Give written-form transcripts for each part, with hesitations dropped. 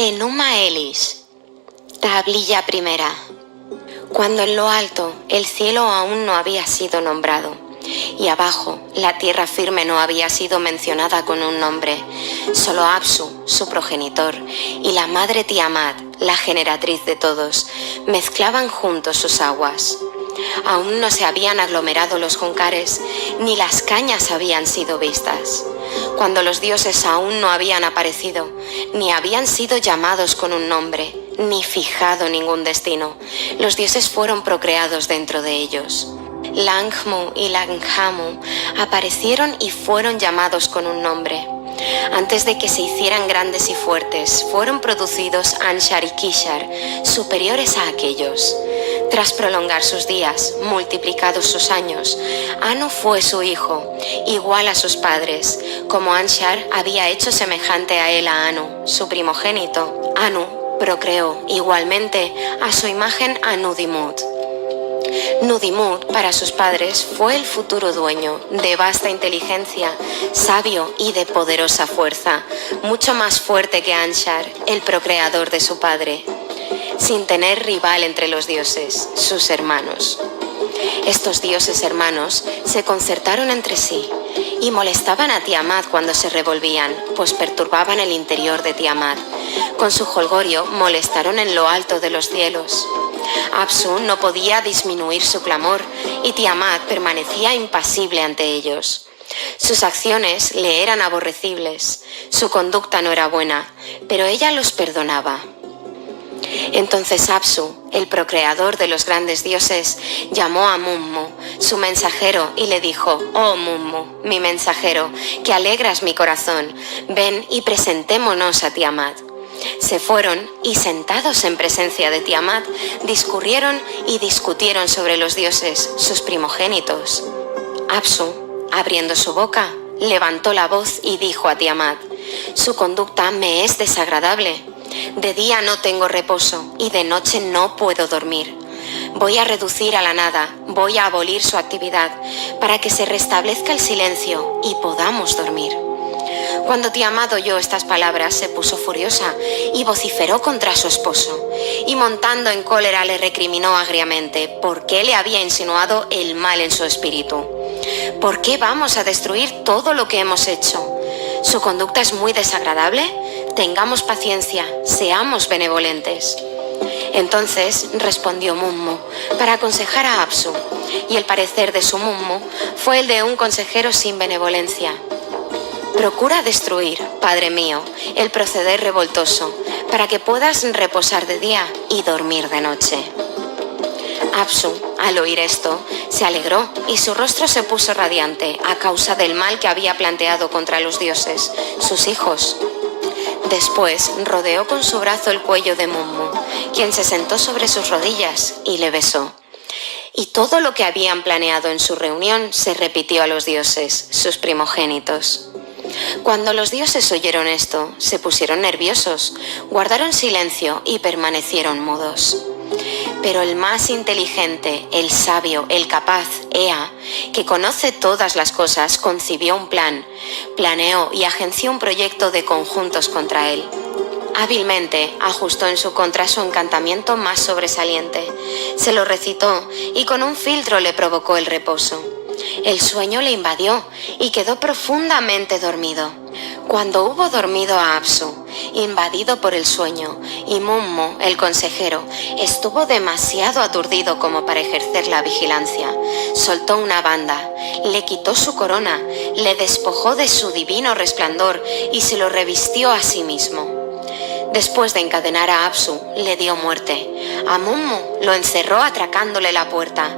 Enuma Elish. Tablilla primera. Cuando en lo alto el cielo aún no había sido nombrado, y abajo la tierra firme no había sido mencionada con un nombre, solo Apsu, su progenitor, y la madre Tiamat, la generatriz de todos, mezclaban juntos sus aguas. Aún no se habían aglomerado los juncares, ni las cañas habían sido vistas. Cuando los dioses aún no habían aparecido, ni habían sido llamados con un nombre, ni fijado ningún destino, los dioses fueron procreados dentro de ellos. Langmu y Langhamu aparecieron y fueron llamados con un nombre. Antes de que se hicieran grandes y fuertes, fueron producidos Anshar y Kishar, superiores a aquellos. Tras prolongar sus días, multiplicados sus años, Anu fue su hijo, igual a sus padres, como Anshar había hecho semejante a él a Anu, su primogénito. Anu procreó igualmente a su imagen a Nudimut. Nudimut, para sus padres, fue el futuro dueño, de vasta inteligencia, sabio y de poderosa fuerza, mucho más fuerte que Anshar, el procreador de su padre, sin tener rival entre los dioses, sus hermanos. Estos dioses hermanos se concertaron entre sí y molestaban a Tiamat cuando se revolvían, pues perturbaban el interior de Tiamat. Con su jolgorio molestaron en lo alto de los cielos. Apsu no podía disminuir su clamor y Tiamat permanecía impasible ante ellos. Sus acciones le eran aborrecibles, su conducta no era buena, pero ella los perdonaba. Entonces Apsu, el procreador de los grandes dioses, llamó a Mummu, su mensajero, y le dijo: «Oh Mummu, mi mensajero, que alegras mi corazón, ven y presentémonos a Tiamat». Se fueron y, sentados en presencia de Tiamat, discurrieron y discutieron sobre los dioses, sus primogénitos. Apsu, abriendo su boca, levantó la voz y dijo a Tiamat: «Su conducta me es desagradable. De día no tengo reposo y de noche no puedo dormir. Voy a reducir a la nada, voy a abolir su actividad, para que se restablezca el silencio y podamos dormir». Cuando Tiamat oyó estas palabras, se puso furiosa y vociferó contra su esposo, y montando en cólera le recriminó agriamente por qué le había insinuado el mal en su espíritu. «¿Por qué vamos a destruir todo lo que hemos hecho? ¿Su conducta es muy desagradable? Tengamos paciencia, seamos benevolentes». Entonces respondió Mummu para aconsejar a Apsu, y el parecer de su Mummu fue el de un consejero sin benevolencia. «Procura destruir, padre mío, el proceder revoltoso, para que puedas reposar de día y dormir de noche». Apsu, al oír esto, se alegró y su rostro se puso radiante a causa del mal que había planteado contra los dioses, sus hijos. Después rodeó con su brazo el cuello de Mummu, quien se sentó sobre sus rodillas y le besó. Y todo lo que habían planeado en su reunión se repitió a los dioses, sus primogénitos. Cuando los dioses oyeron esto, se pusieron nerviosos, guardaron silencio y permanecieron mudos. Pero el más inteligente, el sabio, el capaz, Ea, que conoce todas las cosas, concibió un plan, planeó y agenció un proyecto de conjuntos contra él. Hábilmente ajustó en su contra su encantamiento más sobresaliente, se lo recitó y con un filtro le provocó el reposo. El sueño le invadió y quedó profundamente dormido. Cuando hubo dormido a Apsu, invadido por el sueño, y Mummu, el consejero, estuvo demasiado aturdido como para ejercer la vigilancia, soltó una banda, le quitó su corona, le despojó de su divino resplandor y se lo revistió a sí mismo. Después de encadenar a Apsu, le dio muerte. A Mummu lo encerró atracándole la puerta.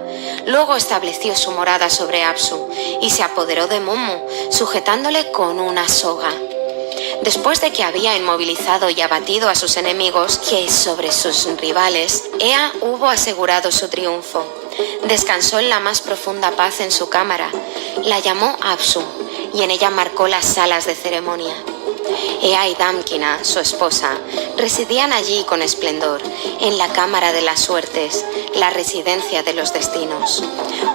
Luego estableció su morada sobre Apsu y se apoderó de Mummu, sujetándole con una soga. Después de que había inmovilizado y abatido a sus enemigos, que sobre sus rivales, Ea hubo asegurado su triunfo. Descansó en la más profunda paz en su cámara. La llamó Apsu y en ella marcó las salas de ceremonia. Ea y Damkina, su esposa, residían allí con esplendor, en la cámara de las suertes, la residencia de los destinos.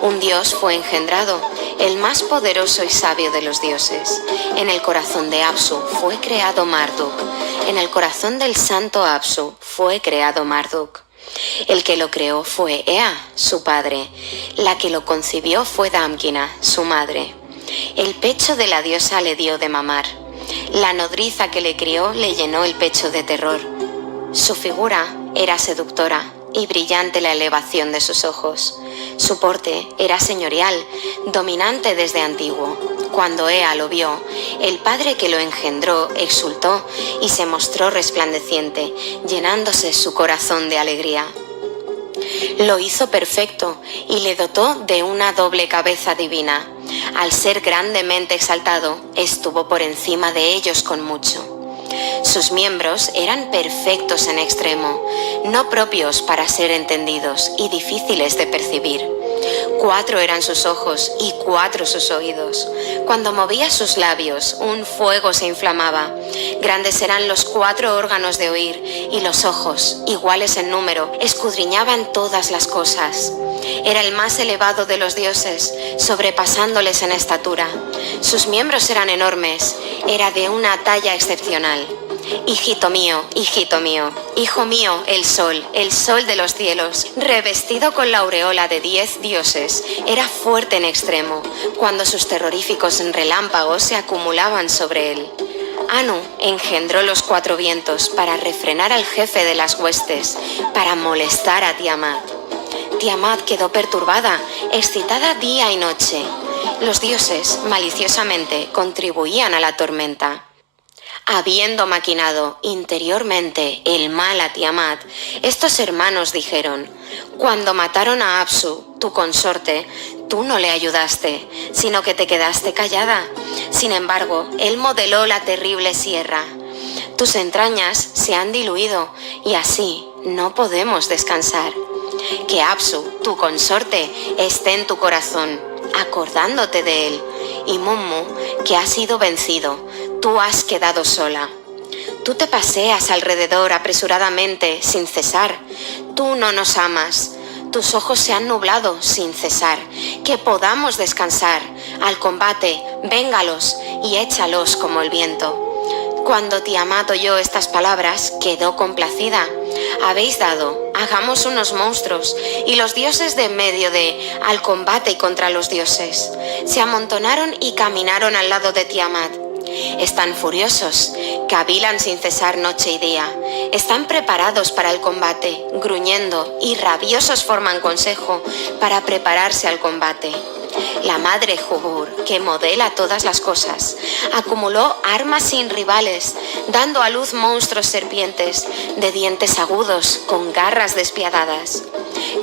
Un dios fue engendrado, el más poderoso y sabio de los dioses. En el corazón de Apsu fue creado Marduk, en el corazón del santo Apsu fue creado Marduk. El que lo creó fue Ea, su padre. La que lo concibió fue Damkina, su madre. El pecho de la diosa le dio de mamar. La nodriza que le crió le llenó el pecho de terror. Su figura era seductora y brillante la elevación de sus ojos. Su porte era señorial, dominante desde antiguo. Cuando Ea lo vio, el padre que lo engendró exultó y se mostró resplandeciente, llenándose su corazón de alegría. Lo hizo perfecto y le dotó de una doble cabeza divina. Al ser grandemente exaltado, estuvo por encima de ellos con mucho. Sus miembros eran perfectos en extremo, no propios para ser entendidos y difíciles de percibir. 4 eran sus ojos y 4 sus oídos. Cuando movía sus labios, un fuego se inflamaba. Grandes eran los 4 órganos de oír, y los ojos, iguales en número, escudriñaban todas las cosas. Era el más elevado de los dioses, sobrepasándoles en estatura. Sus miembros eran enormes, era de una talla excepcional. Hijito mío, hijo mío, el sol de los cielos, revestido con la aureola de 10 dioses, era fuerte en extremo, cuando sus terroríficos relámpagos se acumulaban sobre él. Anu engendró los 4 vientos para refrenar al jefe de las huestes, para molestar a Tiamat. Tiamat quedó perturbada, excitada día y noche. Los dioses, maliciosamente, contribuían a la tormenta. Habiendo maquinado interiormente el mal a Tiamat, estos hermanos dijeron: cuando mataron a Apsu, tu consorte, tú no le ayudaste, sino que te quedaste callada. Sin embargo, él modeló la terrible sierra. Tus entrañas se han diluido y así no podemos descansar. Que Apsu, tu consorte, esté en tu corazón, acordándote de él, y Mummu, que ha sido vencido, tú has quedado sola. Tú te paseas alrededor apresuradamente, sin cesar. Tú no nos amas. Tus ojos se han nublado sin cesar. Que podamos descansar. Al combate, véngalos y échalos como el viento. Cuando Tiamat oyó estas palabras, quedó complacida. Habéis dado, hagamos unos monstruos, y los dioses de en medio al combate contra los dioses. Se amontonaron y caminaron al lado de Tiamat. Están furiosos, cavilan sin cesar noche y día. Están preparados para el combate, gruñendo, y rabiosos forman consejo para prepararse al combate. La madre Jubur, que modela todas las cosas, acumuló armas sin rivales, dando a luz monstruos serpientes, de dientes agudos, con garras despiadadas.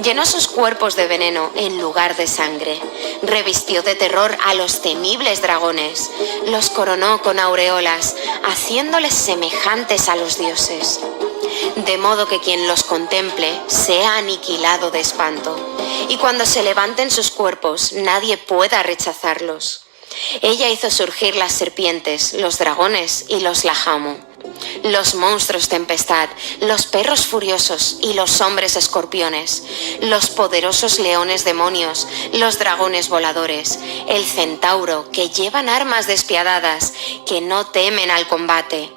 Llenó sus cuerpos de veneno en lugar de sangre. Revistió de terror a los temibles dragones. Los coronó con aureolas, haciéndoles semejantes a los dioses. De modo que quien los contemple sea aniquilado de espanto. Y cuando se levanten sus cuerpos, nadie pueda rechazarlos. Ella hizo surgir las serpientes, los dragones y los lahamu, los monstruos tempestad, los perros furiosos y los hombres escorpiones, los poderosos leones demonios, los dragones voladores, el centauro, que llevan armas despiadadas, que no temen al combate.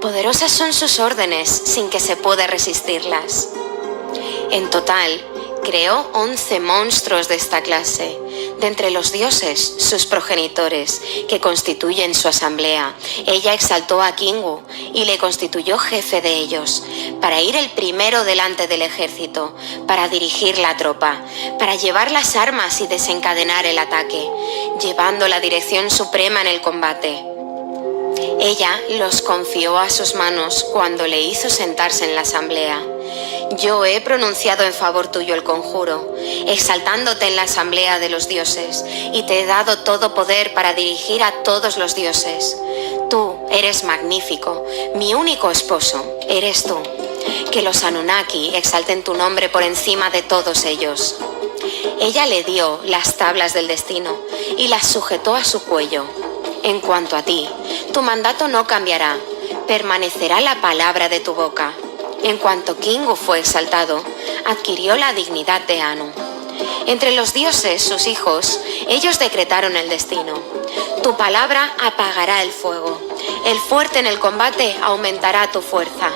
Poderosas son sus órdenes, sin que se pueda resistirlas. En total, creó 11 monstruos de esta clase. De entre los dioses, sus progenitores, que constituyen su asamblea, ella exaltó a Kingu y le constituyó jefe de ellos, para ir el primero delante del ejército, para dirigir la tropa, para llevar las armas y desencadenar el ataque, llevando la dirección suprema en el combate. Ella los confió a sus manos cuando le hizo sentarse en la asamblea. Yo he pronunciado en favor tuyo el conjuro, exaltándote en la asamblea de los dioses, y te he dado todo poder para dirigir a todos los dioses. Tú eres magnífico, mi único esposo, eres tú. Que los Anunnaki exalten tu nombre por encima de todos ellos. Ella le dio las tablas del destino y las sujetó a su cuello. En cuanto a ti, tu mandato no cambiará, permanecerá la palabra de tu boca. En cuanto Kingu fue exaltado, adquirió la dignidad de Anu. Entre los dioses, sus hijos, ellos decretaron el destino. Tu palabra apagará el fuego. El fuerte en el combate aumentará tu fuerza.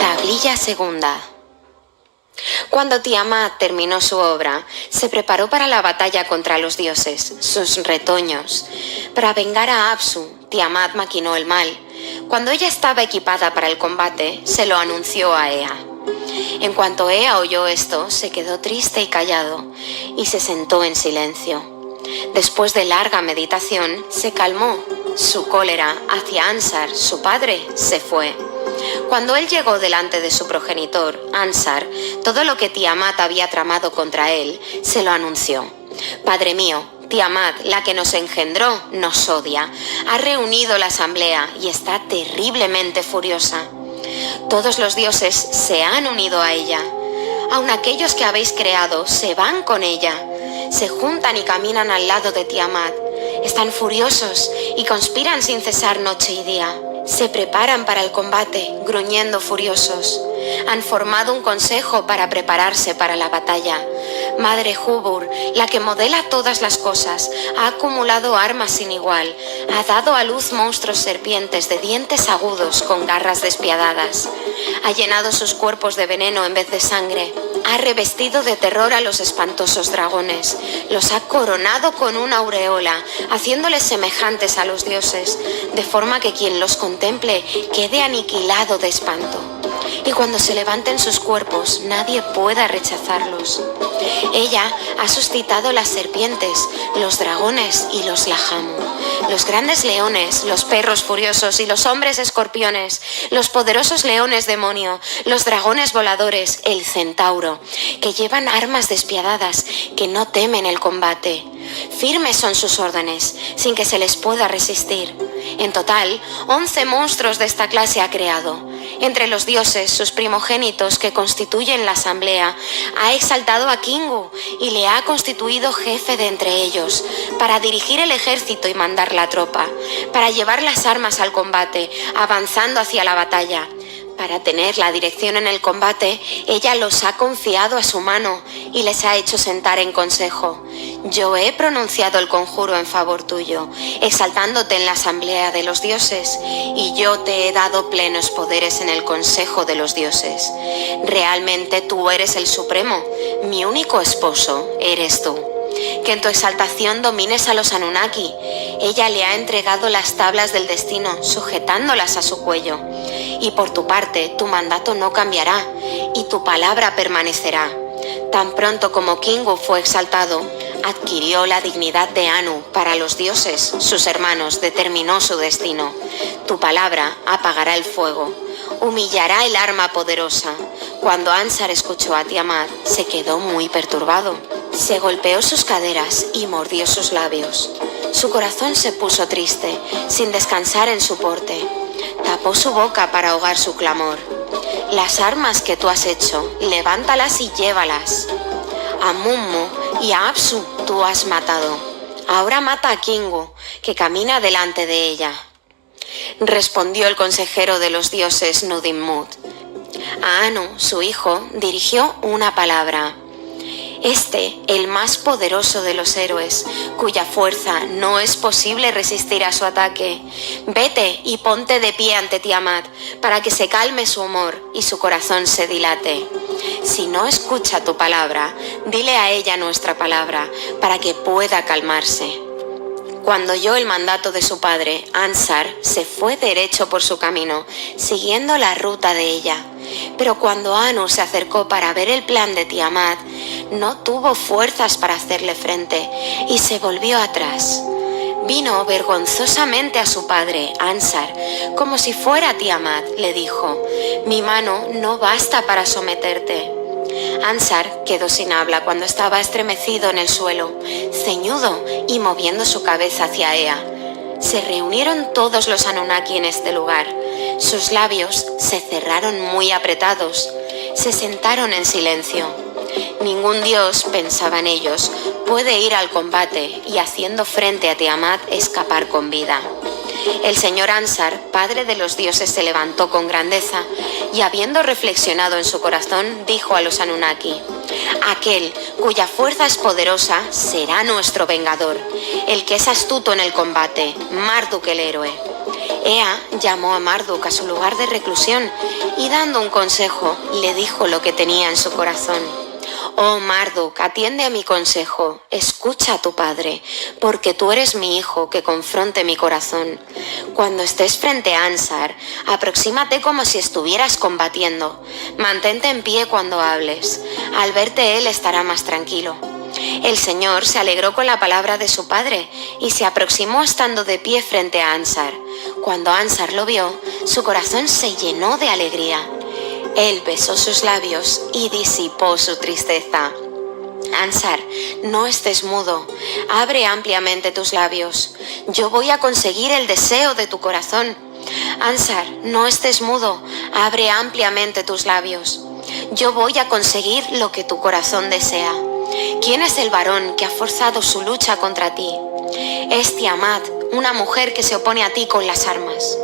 Tablilla segunda. Cuando Tiamat terminó su obra, se preparó para la batalla contra los dioses, sus retoños. Para vengar a Apsu, Tiamat maquinó el mal. Cuando ella estaba equipada para el combate, se lo anunció a Ea. En cuanto Ea oyó esto, se quedó triste y callado, y se sentó en silencio. Después de larga meditación, se calmó. Su cólera hacia Ansar, su padre, se fue. Cuando él llegó delante de su progenitor, Ansar, todo lo que Tiamat había tramado contra él, se lo anunció. Padre mío, Tiamat, la que nos engendró, nos odia. Ha reunido la asamblea y está terriblemente furiosa. Todos los dioses se han unido a ella. Aun aquellos que habéis creado se van con ella. Se juntan y caminan al lado de Tiamat. Están furiosos y conspiran sin cesar noche y día. Se preparan para el combate, gruñendo furiosos. Han formado un consejo para prepararse para la batalla. Madre Hubur, la que modela todas las cosas, ha acumulado armas sin igual. Ha dado a luz monstruos serpientes de dientes agudos con garras despiadadas. Ha llenado sus cuerpos de veneno en vez de sangre. Ha revestido de terror a los espantosos dragones. Los ha coronado con una aureola, haciéndoles semejantes a los dioses, de forma que quien los contemple quede aniquilado de espanto. Y cuando se levanten sus cuerpos, nadie pueda rechazarlos. Ella ha suscitado las serpientes, los dragones y los lahamu, los grandes leones, los perros furiosos y los hombres escorpiones, los poderosos leones demonio, los dragones voladores, el centauro, que llevan armas despiadadas, que no temen el combate. Firmes son sus órdenes, sin que se les pueda resistir. En total, 11 monstruos de esta clase ha creado. Entre los dioses, sus primogénitos que constituyen la asamblea, ha exaltado a Kingu y le ha constituido jefe de entre ellos, para dirigir el ejército y mandar la tropa, para llevar las armas al combate, avanzando hacia la batalla. Para tener la dirección en el combate, ella los ha confiado a su mano y les ha hecho sentar en consejo. Yo he pronunciado el conjuro en favor tuyo, exaltándote en la asamblea de los dioses, y yo te he dado plenos poderes en el consejo de los dioses. Realmente tú eres el supremo, mi único esposo eres tú. Que en tu exaltación domines a los Anunnaki. Ella le ha entregado las tablas del destino, sujetándolas a su cuello. Y por tu parte, tu mandato no cambiará, y tu palabra permanecerá. Tan pronto como Kingu fue exaltado, adquirió la dignidad de Anu para los dioses, sus hermanos, determinó su destino. Tu palabra apagará el fuego, humillará el arma poderosa. Cuando Ansar escuchó a Tiamat, se quedó muy perturbado. Se golpeó sus caderas y mordió sus labios. Su corazón se puso triste, sin descansar en su porte. Tapó su boca para ahogar su clamor. Las armas que tú has hecho, levántalas y llévalas. A Mummu y a Apsu tú has matado. Ahora mata a Kingu, que camina delante de ella. Respondió el consejero de los dioses Nudimmud. A Anu, su hijo, dirigió una palabra. Este, el más poderoso de los héroes, cuya fuerza no es posible resistir a su ataque. Vete y ponte de pie ante Tiamat, para que se calme su humor y su corazón se dilate. Si no escucha tu palabra, dile a ella nuestra palabra, para que pueda calmarse. Cuando oyó el mandato de su padre, Ansar se fue derecho por su camino, siguiendo la ruta de ella. Pero cuando Anu se acercó para ver el plan de Tiamat, no tuvo fuerzas para hacerle frente y se volvió atrás. Vino vergonzosamente a su padre, Ansar, como si fuera Tiamat, le dijo: «Mi mano no basta para someterte». Ansar quedó sin habla cuando estaba estremecido en el suelo, ceñudo y moviendo su cabeza hacia Ea. Se reunieron todos los Anunnaki en este lugar. Sus labios se cerraron muy apretados. Se sentaron en silencio. Ningún dios, pensaban ellos, puede ir al combate y haciendo frente a Tiamat escapar con vida. El señor Ansar, padre de los dioses, se levantó con grandeza y habiendo reflexionado en su corazón, dijo a los Anunnaki: Aquel cuya fuerza es poderosa será nuestro vengador, el que es astuto en el combate, Marduk el héroe. Ea llamó a Marduk a su lugar de reclusión y dando un consejo le dijo lo que tenía en su corazón. Oh Marduk, atiende a mi consejo, escucha a tu padre, porque tú eres mi hijo que confronte mi corazón. Cuando estés frente a Ansar, aproxímate como si estuvieras combatiendo. Mantente en pie cuando hables. Al verte él estará más tranquilo. El Señor se alegró con la palabra de su padre y se aproximó estando de pie frente a Ansar. Cuando Ansar lo vio, su corazón se llenó de alegría. Él besó sus labios y disipó su tristeza. Ansar, no estés mudo, abre ampliamente tus labios. Yo voy a conseguir el deseo de tu corazón. Ansar, no estés mudo, abre ampliamente tus labios. Yo voy a conseguir lo que tu corazón desea. ¿Quién es el varón que ha forzado su lucha contra ti? Es Tiamat, una mujer que se opone a ti con las armas.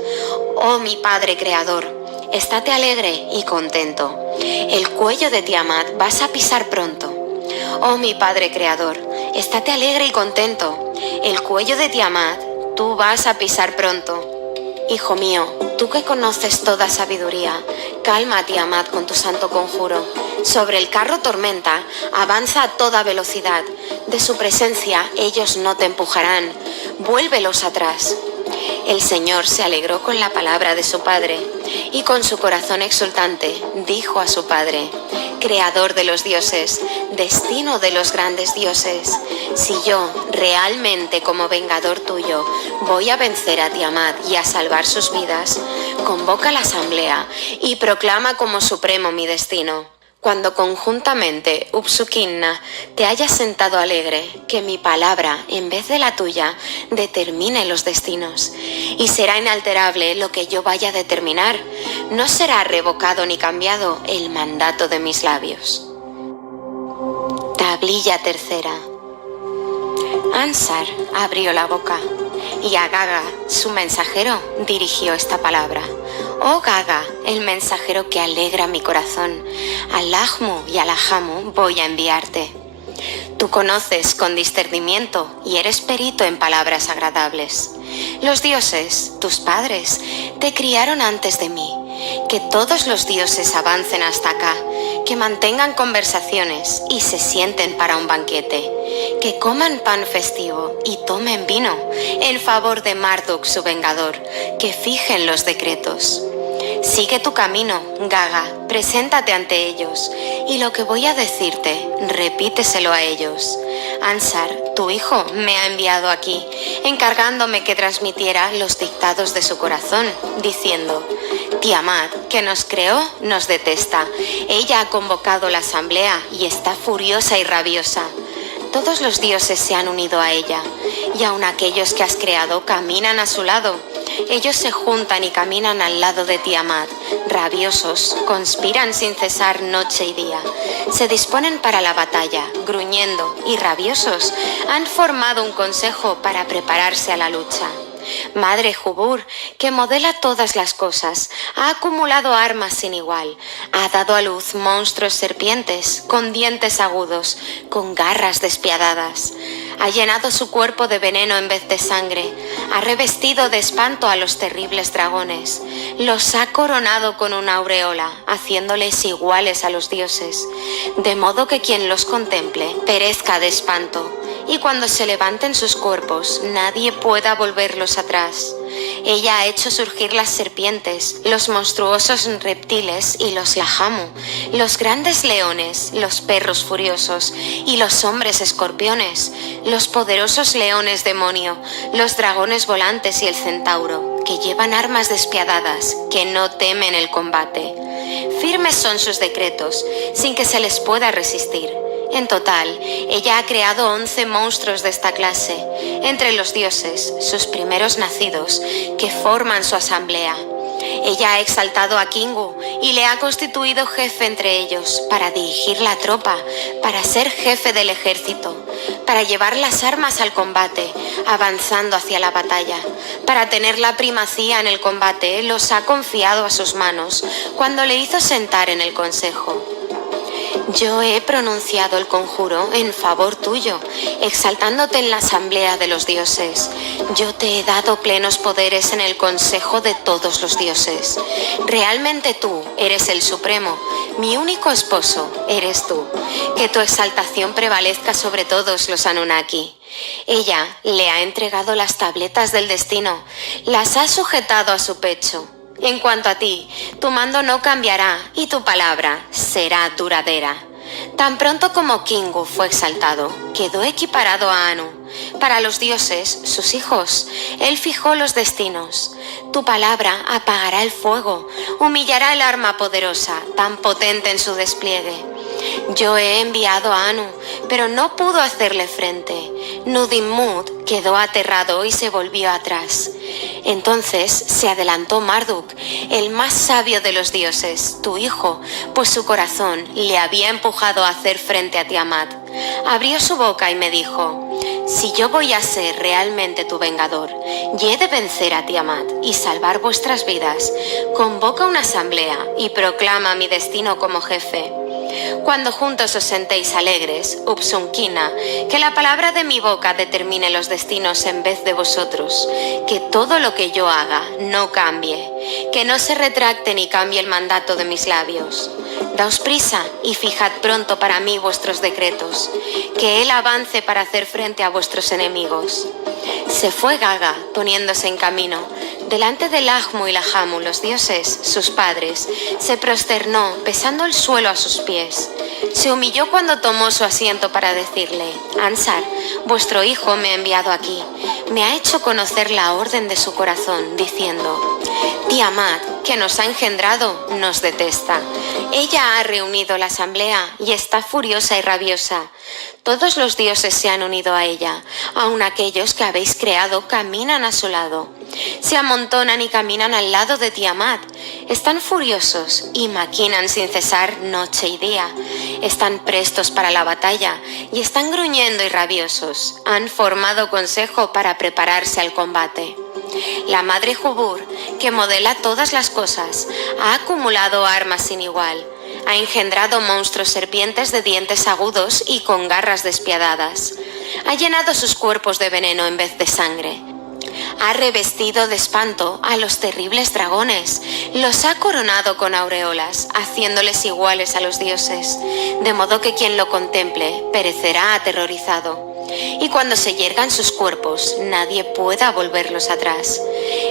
Oh mi Padre Creador, estate alegre y contento. El cuello de Tiamat vas a pisar pronto. Oh mi Padre Creador, estate alegre y contento. El cuello de Tiamat tú vas a pisar pronto. Hijo mío, tú que conoces toda sabiduría, calma a Tiamat con tu santo conjuro. Sobre el carro tormenta, avanza a toda velocidad. De su presencia ellos no te empujarán. Vuélvelos atrás. El Señor se alegró con la palabra de su padre y con su corazón exultante dijo a su padre: Creador de los dioses, destino de los grandes dioses, si yo realmente como vengador tuyo voy a vencer a Tiamat y a salvar sus vidas, convoca la asamblea y proclama como supremo mi destino. Cuando conjuntamente, Upsukinna, te hayas sentado alegre, que mi palabra, en vez de la tuya, determine los destinos. Y será inalterable lo que yo vaya a determinar. No será revocado ni cambiado el mandato de mis labios. Tablilla tercera. Ansar abrió la boca y a Gaga, su mensajero, dirigió esta palabra. Oh Gaga, el mensajero que alegra mi corazón, al Lahmu y al Ahamu voy a enviarte. Tú conoces con discernimiento y eres perito en palabras agradables. Los dioses, tus padres, te criaron antes de mí. Que todos los dioses avancen hasta acá, que mantengan conversaciones y se sienten para un banquete, que coman pan festivo y tomen vino en favor de Marduk su vengador, que fijen los decretos. Sigue tu camino, Gaga, preséntate ante ellos, y lo que voy a decirte, repíteselo a ellos. Ansar, tu hijo, me ha enviado aquí, encargándome que transmitiera los dictados de su corazón, diciendo: Tiamat, que nos creó, nos detesta. Ella ha convocado la asamblea y está furiosa y rabiosa. Todos los dioses se han unido a ella, y aun aquellos que has creado caminan a su lado. Ellos se juntan y caminan al lado de Tiamat, rabiosos, conspiran sin cesar noche y día. Se disponen para la batalla, gruñendo y rabiosos, han formado un consejo para prepararse a la lucha. Madre Jubur, que modela todas las cosas, ha acumulado armas sin igual, ha dado a luz monstruos serpientes, con dientes agudos, con garras despiadadas. Ha llenado su cuerpo de veneno en vez de sangre, ha revestido de espanto a los terribles dragones, los ha coronado con una aureola, haciéndoles iguales a los dioses, de modo que quien los contemple perezca de espanto, y cuando se levanten sus cuerpos nadie pueda volverlos atrás. Ella ha hecho surgir las serpientes, los monstruosos reptiles y los lahamu, los grandes leones, los perros furiosos y los hombres escorpiones, los poderosos leones demonio, los dragones volantes y el centauro, que llevan armas despiadadas, que no temen el combate. Firmes son sus decretos, sin que se les pueda resistir. En total, ella ha creado 11 monstruos de esta clase, entre los dioses, sus primeros nacidos, que forman su asamblea. Ella ha exaltado a Kingu y le ha constituido jefe entre ellos, para dirigir la tropa, para ser jefe del ejército, para llevar las armas al combate, avanzando hacia la batalla. Para tener la primacía en el combate, los ha confiado a sus manos, cuando le hizo sentar en el consejo. Yo he pronunciado el conjuro en favor tuyo, exaltándote en la asamblea de los dioses. Yo te he dado plenos poderes en el consejo de todos los dioses. Realmente tú eres el supremo, mi único esposo eres tú. Que tu exaltación prevalezca sobre todos los Anunnaki. Ella le ha entregado las tabletas del destino, las ha sujetado a su pecho. En cuanto a ti, tu mando no cambiará y tu palabra será duradera. Tan pronto como Kingu fue exaltado, quedó equiparado a Anu. Para los dioses, sus hijos, él fijó los destinos. Tu palabra apagará el fuego, humillará el arma poderosa, tan potente en su despliegue. Yo he enviado a Anu, pero no pudo hacerle frente. Nudimmud quedó aterrado y se volvió atrás. Entonces se adelantó Marduk, el más sabio de los dioses, tu hijo, pues su corazón le había empujado a hacer frente a Tiamat. Abrió su boca y me dijo: si yo voy a ser realmente tu vengador y he de vencer a Tiamat y salvar vuestras vidas, convoca una asamblea y proclama mi destino como jefe. Cuando juntos os sentéis alegres, Upsunkina, que la palabra de mi boca determine los destinos en vez de vosotros, que todo lo que yo haga no cambie, que no se retracte ni cambie el mandato de mis labios. Daos prisa y fijad pronto para mí vuestros decretos, que él avance para hacer frente a vuestros enemigos. Se fue Gaga, poniéndose en camino. Delante de Lagmu y Lahamu, los dioses, sus padres, se prosternó, besando el suelo a sus pies. Se humilló cuando tomó su asiento para decirle: Ansar, vuestro hijo me ha enviado aquí. Me ha hecho conocer la orden de su corazón, diciendo: Tiamat, que nos ha engendrado, nos detesta. Ella ha reunido la asamblea y está furiosa y rabiosa. Todos los dioses se han unido a ella, aun aquellos que habéis creado caminan a su lado. Se amontonan y caminan al lado de Tiamat. Están furiosos y maquinan sin cesar noche y día. Están prestos para la batalla y están gruñendo y rabiosos. Han formado consejo para prepararse al combate. La madre Jubur, que modela todas las cosas, ha acumulado armas sin igual. Ha engendrado monstruos serpientes de dientes agudos y con garras despiadadas. Ha llenado sus cuerpos de veneno en vez de sangre. Ha revestido de espanto a los terribles dragones. Los ha coronado con aureolas, haciéndoles iguales a los dioses, de modo que quien lo contemple perecerá aterrorizado. Y cuando se yergan sus cuerpos, nadie pueda volverlos atrás.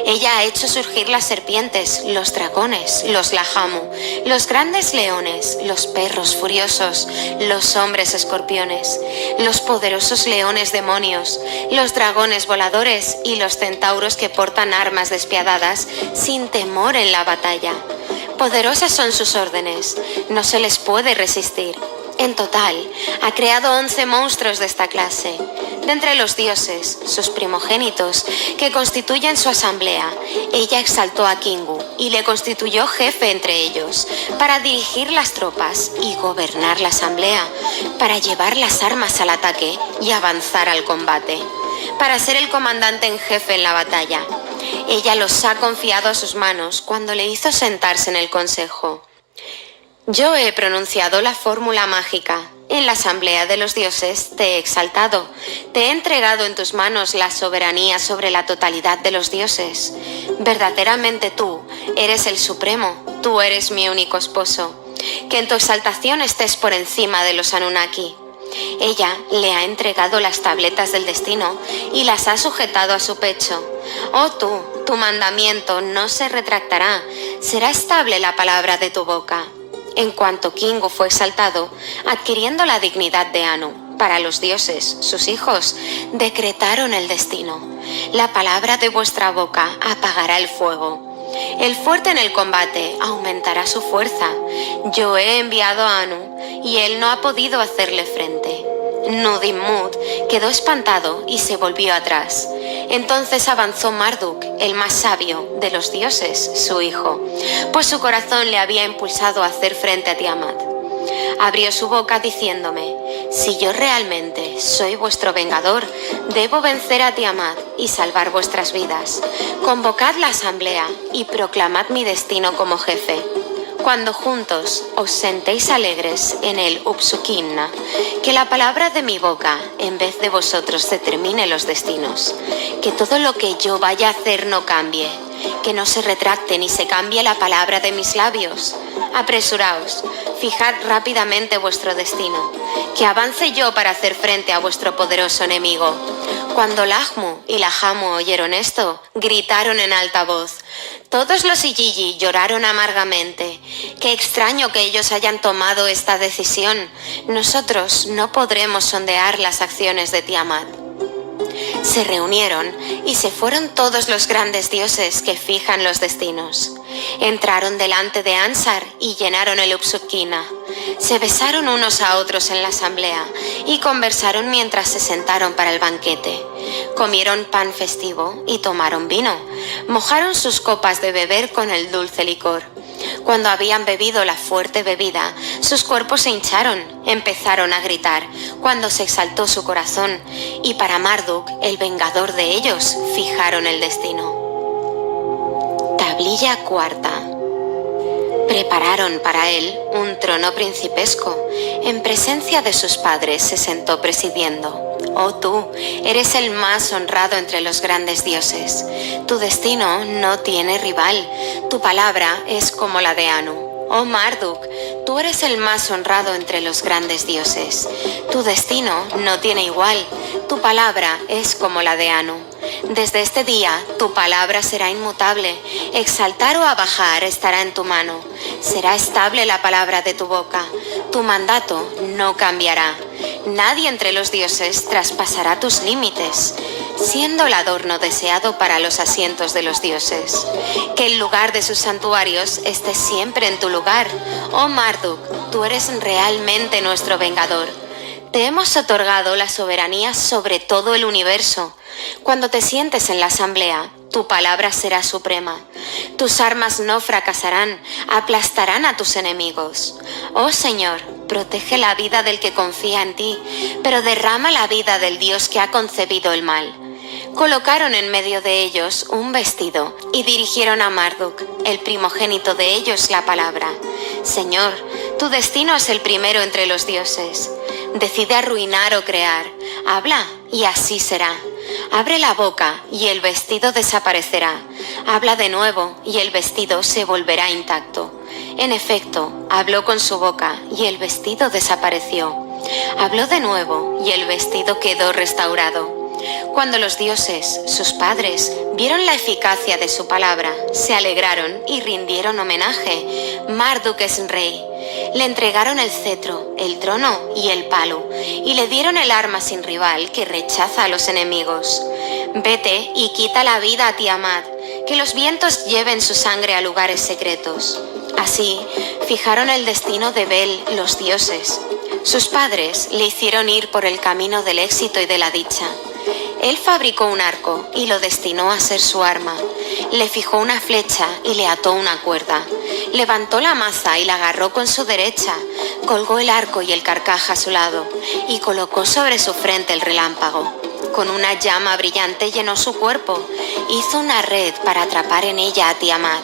Ella ha hecho surgir las serpientes, los dragones, los lahamu, los grandes leones, los perros furiosos, los hombres escorpiones, los poderosos leones demonios, los dragones voladores y los centauros que portan armas despiadadas sin temor en la batalla. Poderosas son sus órdenes, no se les puede resistir. En total, ha creado 11 monstruos de esta clase. De entre los dioses, sus primogénitos, que constituyen su asamblea, ella exaltó a Kingu y le constituyó jefe entre ellos, para dirigir las tropas y gobernar la asamblea, para llevar las armas al ataque y avanzar al combate, para ser el comandante en jefe en la batalla. Ella los ha confiado a sus manos cuando le hizo sentarse en el consejo. Yo he pronunciado la fórmula mágica. En la asamblea de los dioses te he exaltado. Te he entregado en tus manos la soberanía sobre la totalidad de los dioses. Verdaderamente tú eres el supremo. Tú eres mi único esposo. Que en tu exaltación estés por encima de los Anunnaki. Ella le ha entregado las tabletas del destino y las ha sujetado a su pecho. Oh tú, tu mandamiento no se retractará. Será estable la palabra de tu boca. En cuanto Kingu fue exaltado, adquiriendo la dignidad de Anu, para los dioses, sus hijos, decretaron el destino. La palabra de vuestra boca apagará el fuego. El fuerte en el combate aumentará su fuerza. Yo he enviado a Anu, y él no ha podido hacerle frente. Nudimmud quedó espantado y se volvió atrás. Entonces avanzó Marduk, el más sabio de los dioses, su hijo, pues su corazón le había impulsado a hacer frente a Tiamat. Abrió su boca diciéndome: si yo realmente soy vuestro vengador, debo vencer a Tiamat y salvar vuestras vidas. Convocad la asamblea y proclamad mi destino como jefe. cuando juntos os sentéis alegres en el Upsukinna, que la palabra de mi boca en vez de vosotros determine los destinos, que todo lo que yo vaya a hacer no cambie, que no se retracte ni se cambie la palabra de mis labios. Apresuraos, fijad rápidamente vuestro destino, que avance yo para hacer frente a vuestro poderoso enemigo. Cuando Lahmu y Lahamu oyeron esto, gritaron en alta voz. Todos los Igigi lloraron amargamente. Qué extraño que ellos hayan tomado esta decisión. Nosotros no podremos sondear las acciones de Tiamat. Se reunieron y se fueron todos los grandes dioses que fijan los destinos. Entraron delante de Ansar y llenaron el Upsukinna. Se besaron unos a otros en la asamblea y conversaron mientras se sentaron para el banquete. Comieron pan festivo y tomaron vino. Mojaron sus copas de beber con el dulce licor. Cuando habían bebido la fuerte bebida, sus cuerpos se hincharon, empezaron a gritar, cuando se exaltó su corazón, y para Marduk, el vengador de ellos, fijaron el destino. Tablilla cuarta. Prepararon para él un trono principesco. En presencia de sus padres se sentó presidiendo. Oh tú, eres el más honrado entre los grandes dioses. Tu destino no tiene rival. Tu palabra es como la de Anu. Oh Marduk, tú eres el más honrado entre los grandes dioses. Tu destino no tiene igual. Tu palabra es como la de Anu. Desde este día, tu palabra será inmutable. Exaltar o abajar estará en tu mano. Será estable la palabra de tu boca. Tu mandato no cambiará. Nadie entre los dioses traspasará tus límites, siendo el adorno deseado para los asientos de los dioses. Que el lugar de sus santuarios esté siempre en tu lugar. Oh Marduk, tú eres realmente nuestro vengador. Te hemos otorgado la soberanía sobre todo el universo. Cuando te sientes en la asamblea, tu palabra será suprema. Tus armas no fracasarán, aplastarán a tus enemigos. Oh Señor, protege la vida del que confía en ti, pero derrama la vida del Dios que ha concebido el mal. Colocaron en medio de ellos un vestido y dirigieron a Marduk, el primogénito de ellos, la palabra. Señor, tu destino es el primero entre los dioses. Decide arruinar o crear. Habla y así será. Abre la boca y el vestido desaparecerá. Habla de nuevo y el vestido se volverá intacto. En efecto, habló con su boca y el vestido desapareció. Habló de nuevo y el vestido quedó restaurado. Cuando los dioses, sus padres, vieron la eficacia de su palabra, se alegraron y rindieron homenaje. Marduk es rey. Le entregaron el cetro, el trono y el palo, y le dieron el arma sin rival que rechaza a los enemigos. Vete y quita la vida a Tiamat, que los vientos lleven su sangre a lugares secretos. Así, fijaron el destino de Bel los dioses. Sus padres le hicieron ir por el camino del éxito y de la dicha. Él fabricó un arco y lo destinó a ser su arma. Le fijó una flecha y le ató una cuerda. Levantó la maza y la agarró con su derecha. Colgó el arco y el carcaj a su lado y colocó sobre su frente el relámpago. Con una llama brillante llenó su cuerpo. Hizo una red para atrapar en ella a Tiamat.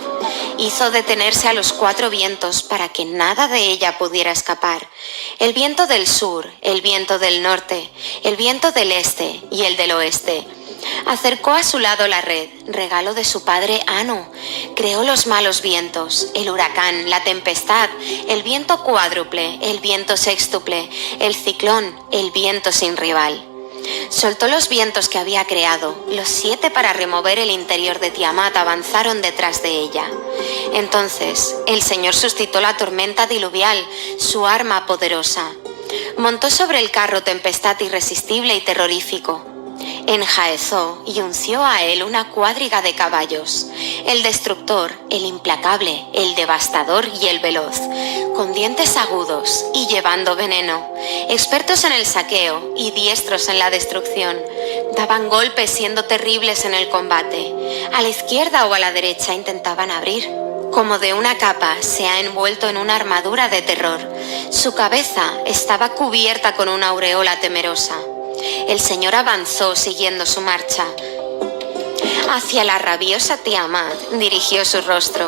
Hizo detenerse a los 4 vientos para que nada de ella pudiera escapar. El viento del sur, el viento del norte, el viento del este y el del oeste. Acercó a su lado la red, regalo de su padre Anu. Creó los malos vientos, el huracán, la tempestad, el viento cuádruple, el viento sextuple, el ciclón, el viento sin rival. Soltó los vientos que había creado. Los 7 para remover el interior de Tiamat avanzaron detrás de ella. Entonces el Señor suscitó la tormenta diluvial, su arma poderosa. Montó sobre el carro tempestad irresistible y terrorífico. Enjaezó y unció a él una cuadriga de caballos, el destructor, el implacable, el devastador y el veloz, con dientes agudos y llevando veneno, expertos en el saqueo y diestros en la destrucción. Daban golpes siendo terribles en el combate. A la izquierda o a la derecha intentaban abrir. Como de una capa se ha envuelto en una armadura de terror. Su cabeza estaba cubierta con una aureola temerosa. El Señor avanzó siguiendo su marcha. Hacia la rabiosa Tiamat dirigió su rostro.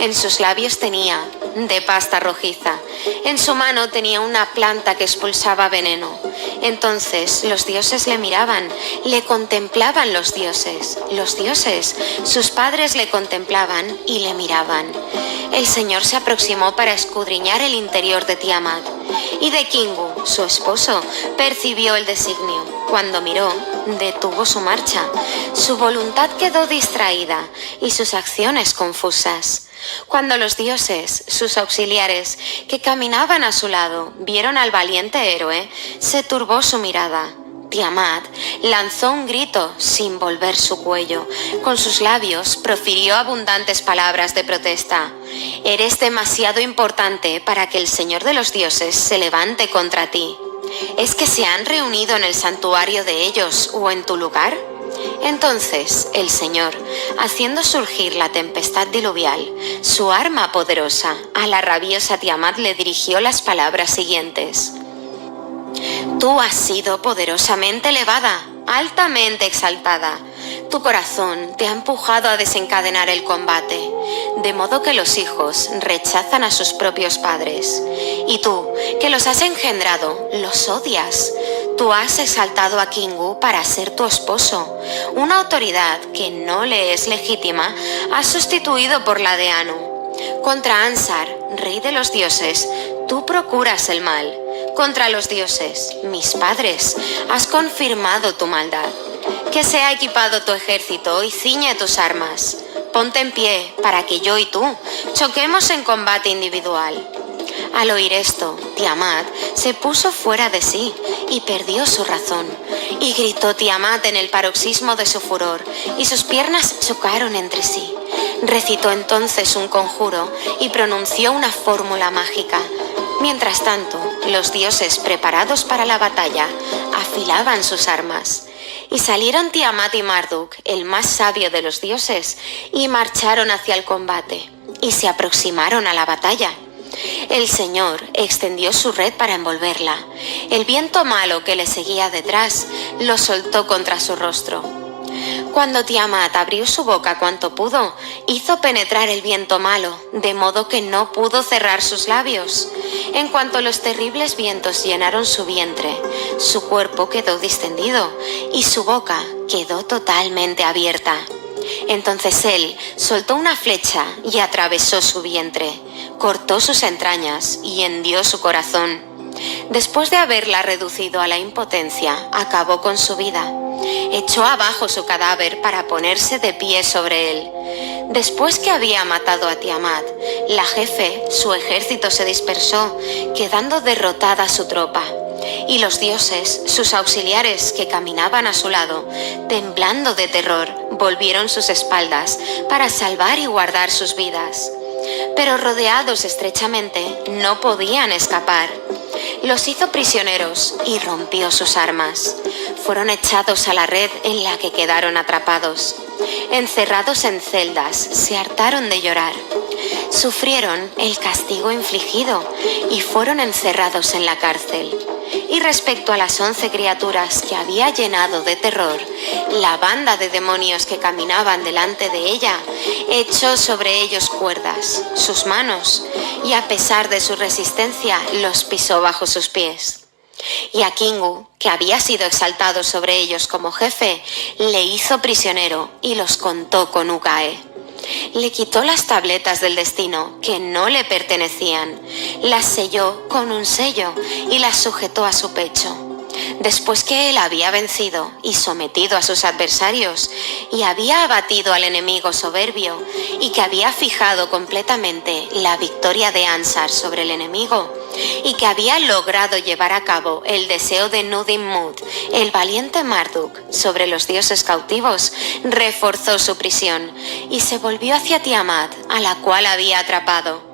En sus labios tenía de pasta rojiza. En su mano tenía una planta que expulsaba veneno. Entonces los dioses le miraban, le contemplaban los dioses. Los dioses, sus padres le contemplaban y le miraban. El Señor se aproximó para escudriñar el interior de Tiamat. Y de Kingu, su esposo, percibió el designio. Cuando miró, detuvo su marcha. Su voluntad quedó distraída y sus acciones confusas. Cuando los dioses, sus auxiliares, que caminaban a su lado, vieron al valiente héroe, se turbó su mirada. Tiamat lanzó un grito sin volver su cuello. Con sus labios profirió abundantes palabras de protesta. «Eres demasiado importante para que el Señor de los dioses se levante contra ti. ¿Es que se han reunido en el santuario de ellos o en tu lugar?» Entonces el Señor, haciendo surgir la tempestad diluvial, su arma poderosa, a la rabiosa Tiamat le dirigió las palabras siguientes. «Tú has sido poderosamente elevada, altamente exaltada. Tu corazón te ha empujado a desencadenar el combate, de modo que los hijos rechazan a sus propios padres. Y tú, que los has engendrado, los odias. Tú has exaltado a Kingu para ser tu esposo. Una autoridad que no le es legítima has sustituido por la de Anu. Contra Ansar, rey de los dioses, tú procuras el mal. Contra los dioses, mis padres, has confirmado tu maldad. Que sea equipado tu ejército y ciñe tus armas. Ponte en pie para que yo y tú choquemos en combate individual». Al oír esto, Tiamat se puso fuera de sí y perdió su razón. Y gritó Tiamat en el paroxismo de su furor, y sus piernas chocaron entre sí. Recitó entonces un conjuro y pronunció una fórmula mágica. Mientras tanto, los dioses preparados para la batalla afilaban sus armas. Y salieron Tiamat y Marduk, el más sabio de los dioses, y marcharon hacia el combate, y se aproximaron a la batalla. El Señor extendió su red para envolverla. El viento malo que le seguía detrás lo soltó contra su rostro. Cuando Tiamat abrió su boca cuanto pudo, hizo penetrar el viento malo, de modo que no pudo cerrar sus labios. En cuanto los terribles vientos llenaron su vientre, su cuerpo quedó distendido y su boca quedó totalmente abierta. Entonces él soltó una flecha y atravesó su vientre, cortó sus entrañas y hendió su corazón. Después de haberla reducido a la impotencia, acabó con su vida. Echó abajo su cadáver para ponerse de pie sobre él. Después que había matado a Tiamat, la jefe, su ejército se dispersó, quedando derrotada su tropa. Y los dioses, sus auxiliares que caminaban a su lado, temblando de terror, volvieron sus espaldas para salvar y guardar sus vidas. Pero rodeados estrechamente, no podían escapar. Los hizo prisioneros y rompió sus armas. Fueron echados a la red en la que quedaron atrapados. Encerrados en celdas, se hartaron de llorar. Sufrieron el castigo infligido y fueron encerrados en la cárcel. Y respecto a las 11 criaturas que había llenado de terror, la banda de demonios que caminaban delante de ella echó sobre ellos cuerdas, sus manos, y a pesar de su resistencia los pisó bajo sus pies. Y a Kingu, que había sido exaltado sobre ellos como jefe, le hizo prisionero y los contó con Ugae. Le quitó las tabletas del destino que no le pertenecían, las selló con un sello y las sujetó a su pecho. Después que él había vencido y sometido a sus adversarios y había abatido al enemigo soberbio y que había fijado completamente la victoria de Ansar sobre el enemigo y que había logrado llevar a cabo el deseo de Nudimmud, el valiente Marduk, sobre los dioses cautivos, reforzó su prisión y se volvió hacia Tiamat, a la cual había atrapado.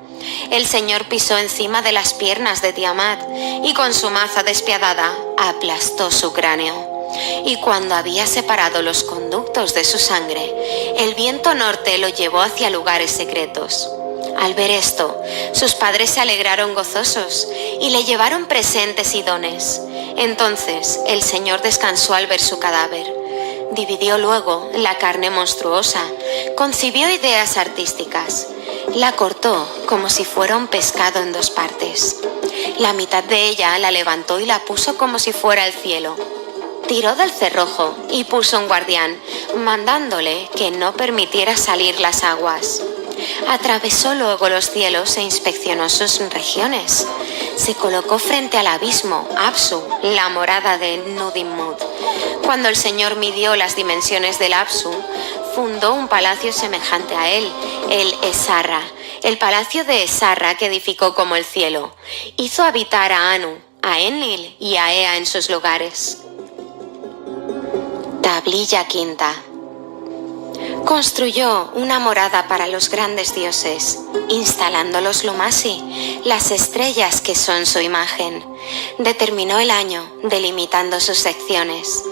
El Señor pisó encima de las piernas de Tiamat y con su maza despiadada aplastó su cráneo. Y cuando había separado los conductos de su sangre, el viento norte lo llevó hacia lugares secretos. Al ver esto, sus padres se alegraron gozosos y le llevaron presentes y dones. Entonces el Señor descansó al ver su cadáver. Dividió luego la carne monstruosa, concibió ideas artísticas. La cortó como si fuera un pescado en dos partes. La mitad de ella la levantó y la puso como si fuera el cielo. Tiró del cerrojo y puso un guardián, mandándole que no permitiera salir las aguas. Atravesó luego los cielos e inspeccionó sus regiones. Se colocó frente al abismo, Apsu, la morada de Nudimmud. Cuando el Señor midió las dimensiones del Apsu, fundó un palacio semejante a él, el Esarra, el palacio de Esarra que edificó como el cielo. Hizo habitar a Anu, a Enlil y a Ea en sus lugares. Tablilla quinta. Construyó una morada para los grandes dioses, instalando los Lumasi, las estrellas que son su imagen. Determinó el año, delimitando sus secciones.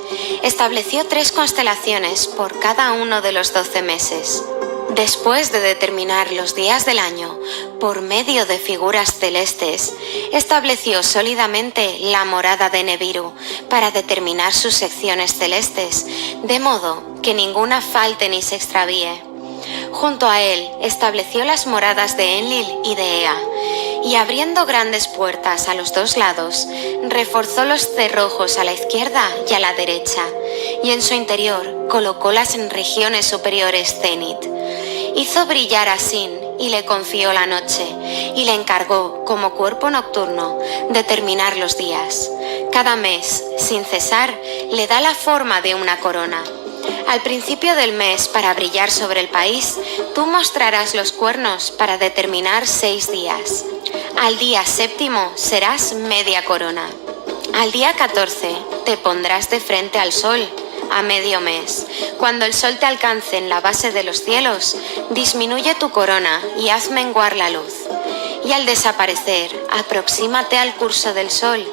Estableció 3 constelaciones por cada uno de los 12 meses. Después de determinar los días del año por medio de figuras celestes, estableció sólidamente la morada de Nebiru para determinar sus secciones celestes, de modo que ninguna falte ni se extravíe. Junto a él estableció las moradas de Enlil y de Ea, y abriendo grandes puertas a los 2 lados, reforzó los cerrojos a la izquierda y a la derecha, y en su interior colocó las regiones superiores cenit. Hizo brillar a Sin y le confió la noche, y le encargó, como cuerpo nocturno, determinar los días. Cada mes, sin cesar, le da la forma de una corona. Al principio del mes, para brillar sobre el país, tú mostrarás los cuernos para determinar 6 días. Al día 7º serás media corona. Al día 14 te pondrás de frente al sol, a medio mes. Cuando el sol te alcance en la base de los cielos, disminuye tu corona y haz menguar la luz. Y al desaparecer, aproxímate al curso del sol,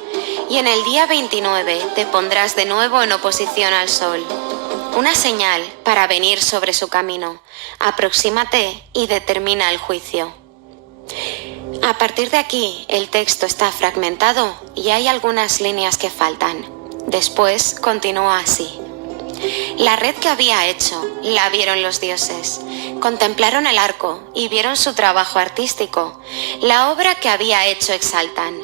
y en el día 29 te pondrás de nuevo en oposición al sol. Una señal para venir sobre su camino. Aproxímate y determina el juicio. A partir de aquí, el texto está fragmentado y hay algunas líneas que faltan. Después continúa así. La red que había hecho la vieron los dioses, contemplaron el arco y vieron su trabajo artístico. La obra que había hecho exaltan.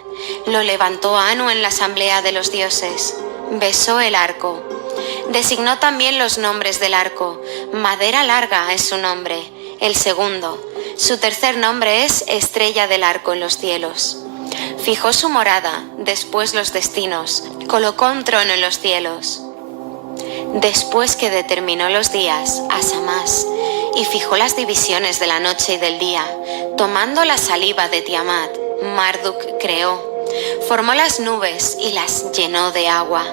Lo levantó Anu en la asamblea de los dioses. Besó el arco. Designó también los nombres del arco. Madera larga es su nombre, el segundo. Su tercer nombre es Estrella del Arco en los cielos. Fijó su morada, después los destinos, colocó un trono en los cielos. Después que determinó los días, Asamás, y fijó las divisiones de la noche y del día, tomando la saliva de Tiamat, Marduk creó. Formó las nubes y las llenó de agua.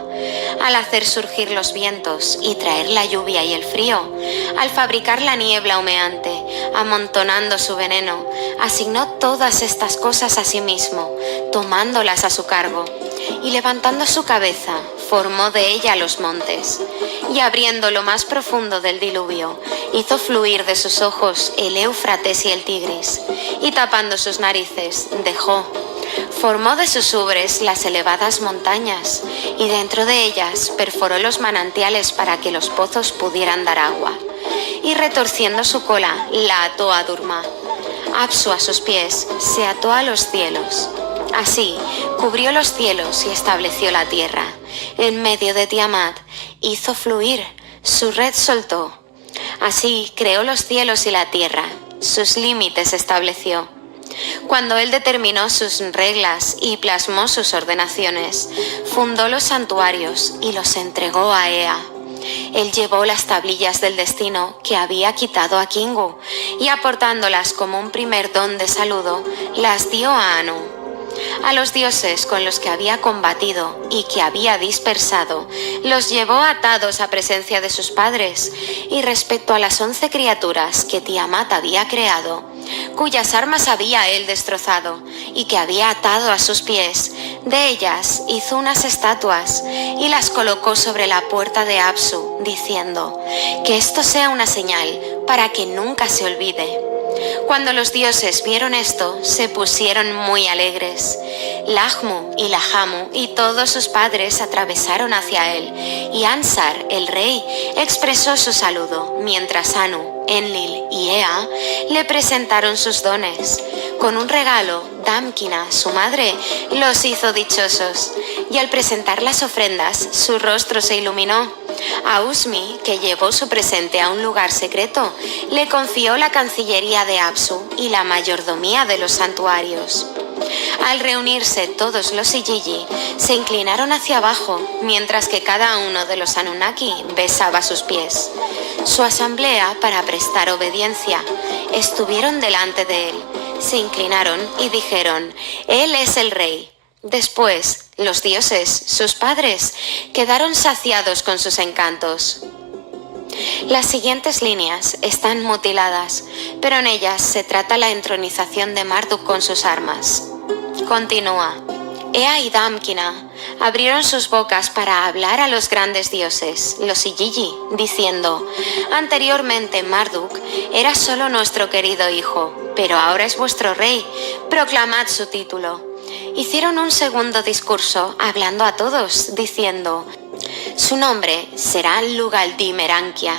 Al hacer surgir los vientos y traer la lluvia y el frío, al fabricar la niebla humeante, amontonando su veneno, asignó todas estas cosas a sí mismo, tomándolas a su cargo, y levantando su cabeza, formó de ella los montes, y abriendo lo más profundo del diluvio, hizo fluir de sus ojos el Éufrates y el Tigris, y tapando sus narices, dejó. Formó de sus ubres las elevadas montañas, y dentro de ellas perforó los manantiales para que los pozos pudieran dar agua, y retorciendo su cola, la ató a Durma. Apsu a sus pies se ató a los cielos. Así cubrió los cielos y estableció la tierra. En medio de Tiamat hizo fluir, su red soltó. Así creó los cielos y la tierra, sus límites estableció. Cuando él determinó sus reglas y plasmó sus ordenaciones, fundó los santuarios y los entregó a Ea. Él llevó las tablillas del destino que había quitado a Kingu y aportándolas como un primer don de saludo, las dio a Anu. A los dioses con los que había combatido y que había dispersado, los llevó atados a presencia de sus padres, y respecto a las 11 criaturas que Tiamat había creado, cuyas armas había él destrozado y que había atado a sus pies, de ellas hizo unas estatuas y las colocó sobre la puerta de Apsu, diciendo: que esto sea una señal para que nunca se olvide. Cuando los dioses vieron esto, se pusieron muy alegres. Lahmu y Lahamu y todos sus padres atravesaron hacia él, y Ansar, el rey, expresó su saludo, mientras Anu, Enlil y Ea le presentaron sus dones. Con un regalo, Damkina, su madre, los hizo dichosos, y al presentar las ofrendas, su rostro se iluminó. A Usmi, que llevó su presente a un lugar secreto, le confió la cancillería de Apsu y la mayordomía de los santuarios. Al reunirse todos los Igigi, se inclinaron hacia abajo, mientras que cada uno de los Anunnaki besaba sus pies. Su asamblea, para prestar obediencia, estuvieron delante de él, se inclinaron y dijeron: «Él es el rey». Después, los dioses, sus padres, quedaron saciados con sus encantos. Las siguientes líneas están mutiladas, pero en ellas se trata la entronización de Marduk con sus armas. Continúa. Ea y Damkina abrieron sus bocas para hablar a los grandes dioses, los Igigi, diciendo: «Anteriormente Marduk era solo nuestro querido hijo, pero ahora es vuestro rey, proclamad su título». Hicieron un segundo discurso hablando a todos, diciendo: «Su nombre será Lugaldi-Merankia,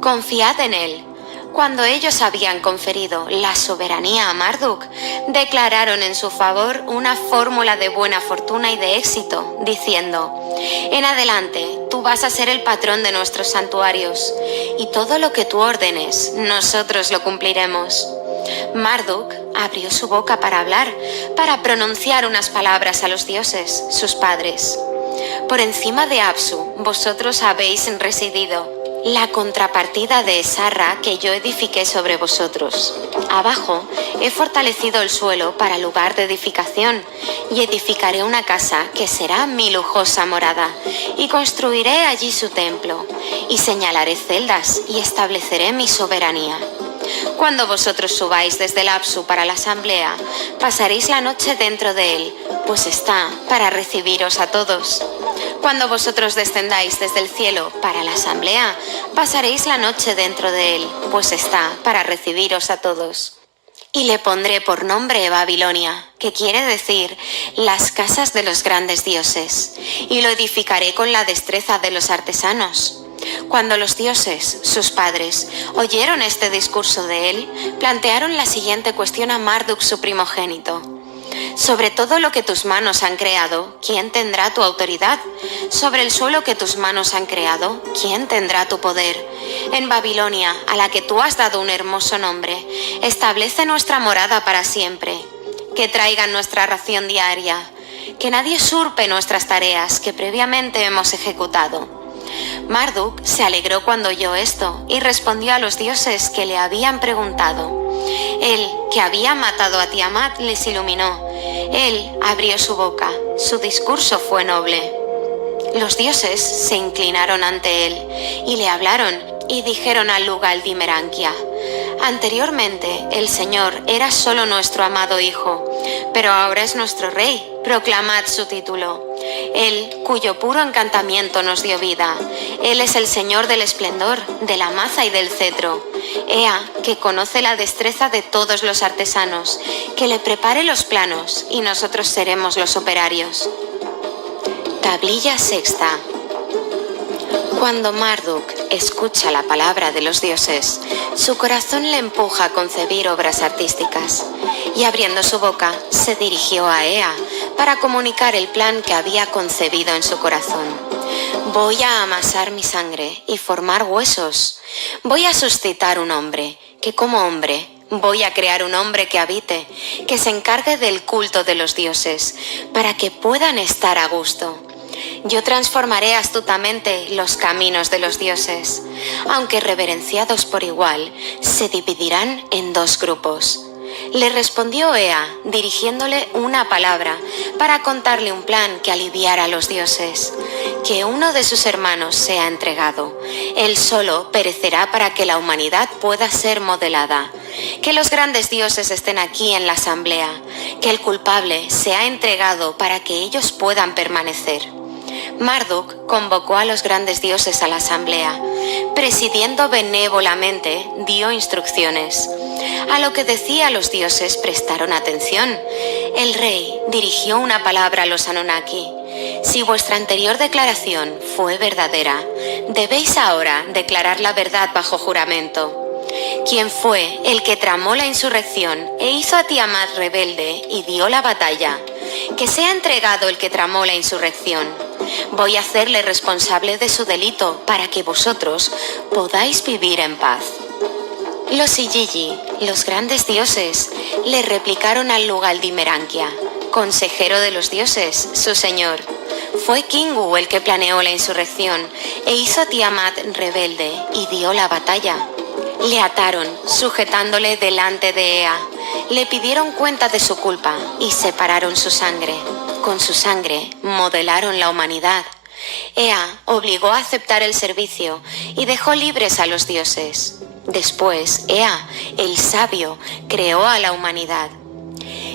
confiad en él». Cuando ellos habían conferido la soberanía a Marduk, declararon en su favor una fórmula de buena fortuna y de éxito, diciendo: «En adelante, tú vas a ser el patrón de nuestros santuarios, y todo lo que tú ordenes, nosotros lo cumpliremos». Marduk abrió su boca para hablar, para pronunciar unas palabras a los dioses, sus padres. «Por encima de Apsu, vosotros habéis residido, la contrapartida de Sarra que yo edifiqué sobre vosotros. Abajo he fortalecido el suelo para lugar de edificación, y edificaré una casa que será mi lujosa morada, y construiré allí su templo, y señalaré celdas, y estableceré mi soberanía. Cuando vosotros subáis desde el Apsu para la asamblea, pasaréis la noche dentro de él, pues está para recibiros a todos. Cuando vosotros descendáis desde el cielo para la asamblea, pasaréis la noche dentro de él, pues está para recibiros a todos. Y le pondré por nombre Babilonia, que quiere decir las casas de los grandes dioses, y lo edificaré con la destreza de los artesanos». Cuando los dioses, sus padres, oyeron este discurso de él, plantearon la siguiente cuestión a Marduk, su primogénito: «Sobre todo lo que tus manos han creado, ¿quién tendrá tu autoridad? Sobre el suelo que tus manos han creado, ¿quién tendrá tu poder? En Babilonia, a la que tú has dado un hermoso nombre, establece nuestra morada para siempre. Que traigan nuestra ración diaria, que nadie usurpe nuestras tareas que previamente hemos ejecutado». Marduk se alegró cuando oyó esto y respondió a los dioses que le habían preguntado. Él, que había matado a Tiamat, les iluminó. Él abrió su boca, su discurso fue noble. Los dioses se inclinaron ante él y le hablaron y dijeron a Lugaldi-Merankia: «Anteriormente el Señor era solo nuestro amado hijo, pero ahora es nuestro rey, proclamad su título. Él, cuyo puro encantamiento nos dio vida, él es el Señor del esplendor, de la maza y del cetro. Ea, que conoce la destreza de todos los artesanos, que le prepare los planos y nosotros seremos los operarios». Tablilla sexta. Cuando Marduk escucha la palabra de los dioses, su corazón le empuja a concebir obras artísticas, y abriendo su boca se dirigió a Ea para comunicar el plan que había concebido en su corazón. «Voy a amasar mi sangre y formar huesos. Voy a suscitar un hombre, que como hombre voy a crear un hombre que habite, que se encargue del culto de los dioses, para que puedan estar a gusto. Yo transformaré astutamente los caminos de los dioses, aunque reverenciados por igual, se dividirán en dos grupos». Le respondió Ea, dirigiéndole una palabra, para contarle un plan que aliviara a los dioses: «Que uno de sus hermanos sea entregado. Él solo perecerá para que la humanidad pueda ser modelada. Que los grandes dioses estén aquí en la asamblea. Que el culpable sea entregado para que ellos puedan permanecer». Marduk convocó a los grandes dioses a la asamblea. Presidiendo benévolamente, dio instrucciones. A lo que decía los dioses prestaron atención. El rey dirigió una palabra a los Anunnaki: «Si vuestra anterior declaración fue verdadera, debéis ahora declarar la verdad bajo juramento. quien fue el que tramó la insurrección e hizo a Tiamat rebelde y dio la batalla. Que sea entregado el que tramó la insurrección. Voy a hacerle responsable de su delito para que vosotros podáis vivir en paz. Los Igigi, los grandes dioses, le replicaron al Lugaldi Merankia, consejero de los dioses, su señor. Fue Kingu el que planeó la insurrección e hizo a Tiamat rebelde y dio la batalla. Le ataron, sujetándole delante de Ea. Le pidieron cuenta de su culpa y separaron su sangre. Con su sangre modelaron la humanidad. Ea obligó a aceptar el servicio y dejó libres a los dioses. Después, Ea, el sabio, creó a la humanidad.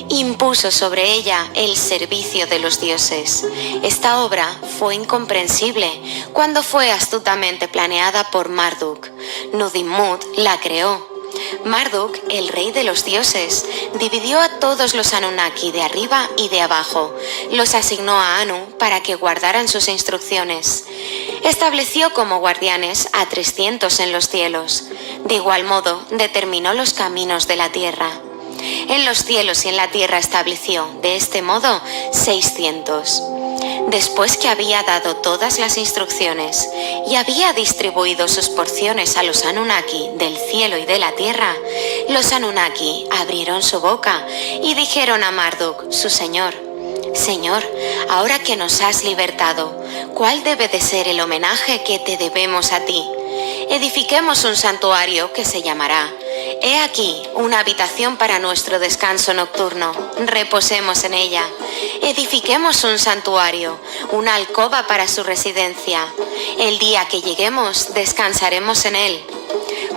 Impuso sobre ella el servicio de los dioses. Esta obra fue incomprensible cuando fue astutamente planeada por Marduk. Nudimmud la creó. Marduk, el rey de los dioses, dividió a todos los Anunnaki de arriba y de abajo. Los asignó a Anu para que guardaran sus instrucciones. Estableció como guardianes a 300 en los cielos. De igual modo, determinó los caminos de la tierra. En los cielos y en la tierra estableció, de este modo, 600. Después que había dado todas las instrucciones y había distribuido sus porciones a los Anunnaki del cielo y de la tierra, los Anunnaki abrieron su boca y dijeron a Marduk, su señor: Señor, ahora que nos has libertado, ¿cuál debe de ser el homenaje que te debemos a ti? Edifiquemos un santuario que se llamará: He aquí una habitación para nuestro descanso nocturno, reposemos en ella. Edifiquemos un santuario, una alcoba para su residencia. El día que lleguemos, descansaremos en él.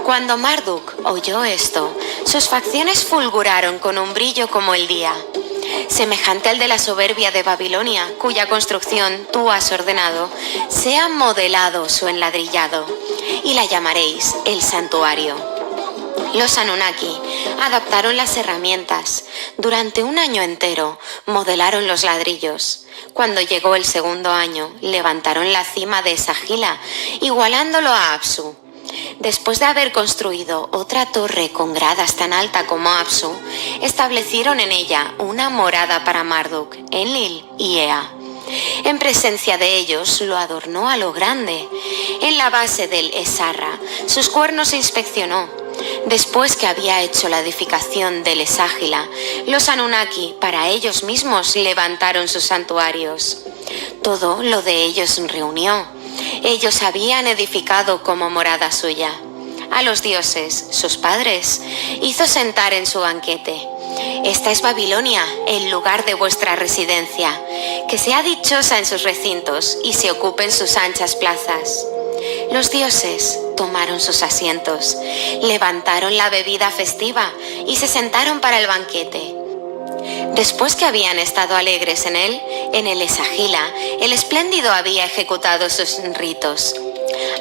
Cuando Marduk oyó esto, sus facciones fulguraron con un brillo como el día, semejante al de la soberbia de Babilonia, cuya construcción tú has ordenado, sea modelado su enladrillado, y la llamaréis el santuario. Los Anunnaki adaptaron las herramientas. Durante un año entero modelaron los ladrillos. Cuando llegó el segundo año, levantaron la cima de Sagila, igualándolo a Apsu. Después de haber construido otra torre con gradas tan alta como Apsu, establecieron en ella una morada para Marduk, Enlil y Ea. En presencia de ellos lo adornó a lo grande. En la base del Esarra, sus cuernos inspeccionó. Después que había hecho la edificación del Eságila, los Anunnaki para ellos mismos levantaron sus santuarios. Todo lo de ellos reunió. Ellos habían edificado como morada suya. A los dioses, sus padres, hizo sentar en su banquete. Esta es Babilonia, el lugar de vuestra residencia. Que sea dichosa en sus recintos y se ocupen sus anchas plazas. Los dioses tomaron sus asientos, levantaron la bebida festiva y se sentaron para el banquete. Después que habían estado alegres en él, en el Esagila, el espléndido había ejecutado sus ritos.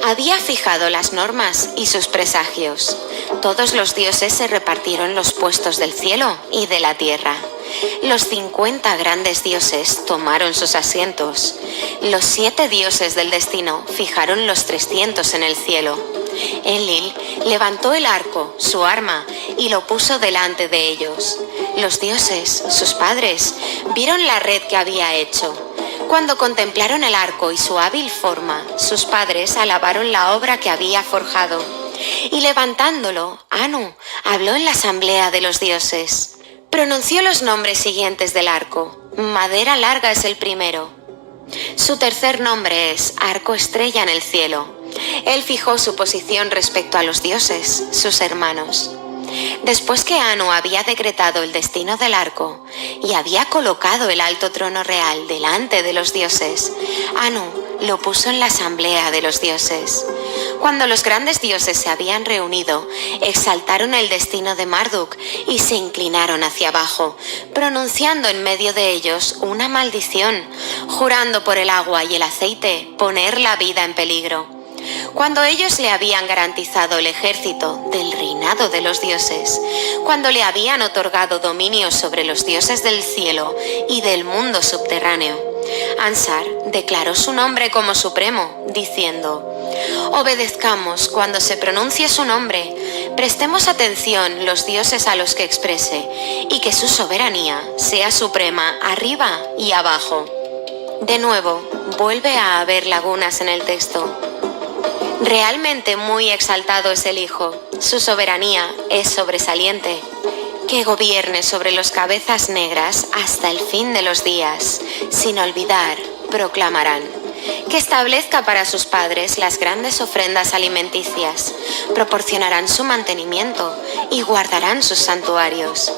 Había fijado las normas y sus presagios. Todos los dioses se repartieron los puestos del cielo y de la tierra. Los 50 grandes dioses tomaron sus asientos. Los 7 dioses del destino fijaron los 300 en el cielo. Enlil levantó el arco, su arma, y lo puso delante de ellos. Los dioses, sus padres, vieron la red que había hecho. Cuando contemplaron el arco y su hábil forma, sus padres alabaron la obra que había forjado. Y levantándolo, Anu habló en la asamblea de los dioses. Pronunció los nombres siguientes del arco. Madera larga es el primero. Su tercer nombre es Arco Estrella en el cielo. Él fijó su posición respecto a los dioses, sus hermanos. Después que Anu había decretado el destino del arco y había colocado el alto trono real delante de los dioses, Anu lo puso en la asamblea de los dioses. Cuando los grandes dioses se habían reunido, exaltaron el destino de Marduk y se inclinaron hacia abajo, pronunciando en medio de ellos una maldición, jurando por el agua y el aceite poner la vida en peligro. Cuando ellos le habían garantizado el ejército del reinado de los dioses, cuando le habían otorgado dominio sobre los dioses del cielo y del mundo subterráneo, Ansar declaró su nombre como supremo, diciendo: Obedezcamos cuando se pronuncie su nombre, prestemos atención los dioses a los que exprese, y que su soberanía sea suprema arriba y abajo. De nuevo, vuelve a haber lagunas en el texto. Realmente muy exaltado es el Hijo, su soberanía es sobresaliente. Que gobierne sobre los cabezas negras hasta el fin de los días, sin olvidar, proclamarán. Que establezca para sus padres las grandes ofrendas alimenticias, proporcionarán su mantenimiento y guardarán sus santuarios.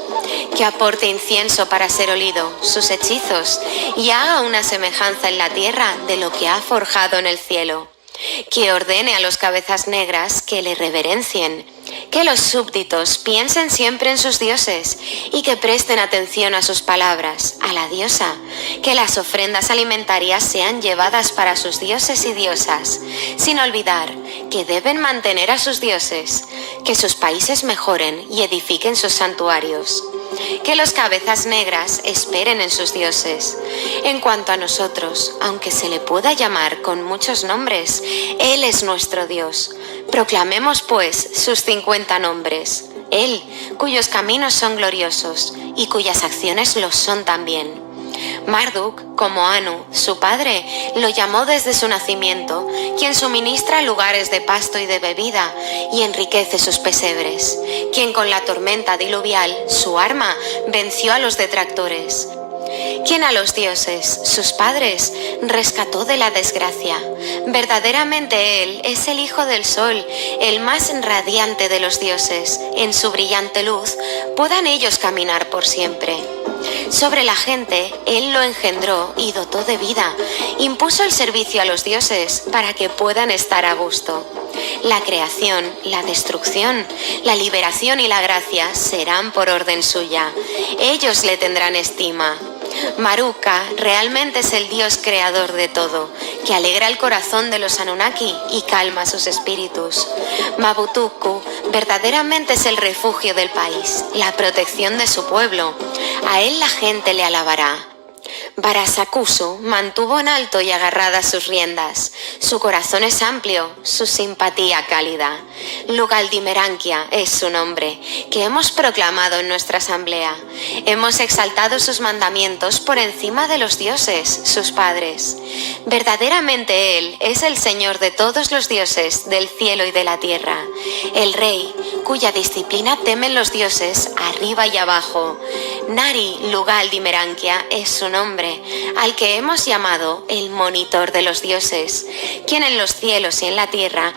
Que aporte incienso para ser olido, sus hechizos, y haga una semejanza en la tierra de lo que ha forjado en el cielo. Que ordene a los cabezas negras que le reverencien, que los súbditos piensen siempre en sus dioses y que presten atención a sus palabras, a la diosa, que las ofrendas alimentarias sean llevadas para sus dioses y diosas, sin olvidar que deben mantener a sus dioses, que sus países mejoren y edifiquen sus santuarios. Que los cabezas negras esperen en sus dioses. En cuanto a nosotros, aunque se le pueda llamar con muchos nombres, Él es nuestro Dios. Proclamemos pues sus 50 nombres. Él, cuyos caminos son gloriosos y cuyas acciones lo son también. Marduk, como Anu, su padre, lo llamó desde su nacimiento, quien suministra lugares de pasto y de bebida, y enriquece sus pesebres, quien con la tormenta diluvial, su arma, venció a los detractores. Quien a los dioses, sus padres, rescató de la desgracia. Verdaderamente Él es el Hijo del Sol, el más radiante de los dioses. En su brillante luz puedan ellos caminar por siempre. Sobre la gente, Él lo engendró y dotó de vida. Impuso el servicio a los dioses para que puedan estar a gusto. La creación, la destrucción, la liberación y la gracia serán por orden suya. Ellos le tendrán estima. Maruka realmente es el Dios creador de todo, que alegra el corazón de los Anunnaki y calma sus espíritus. Mabutuku verdaderamente es el refugio del país, la protección de su pueblo. A él la gente le alabará. Varasakusu mantuvo en alto y agarradas sus riendas. Su corazón es amplio, su simpatía cálida. Lugaldimerankia es su nombre, que hemos proclamado en nuestra asamblea. Hemos exaltado sus mandamientos por encima de los dioses, sus padres. Verdaderamente Él es el Señor de todos los dioses del cielo y de la tierra. El Rey, cuya disciplina temen los dioses arriba y abajo. Nari Lugaldimerankia es su nombre, al que hemos llamado el monitor de los dioses, quien en los cielos y en la tierra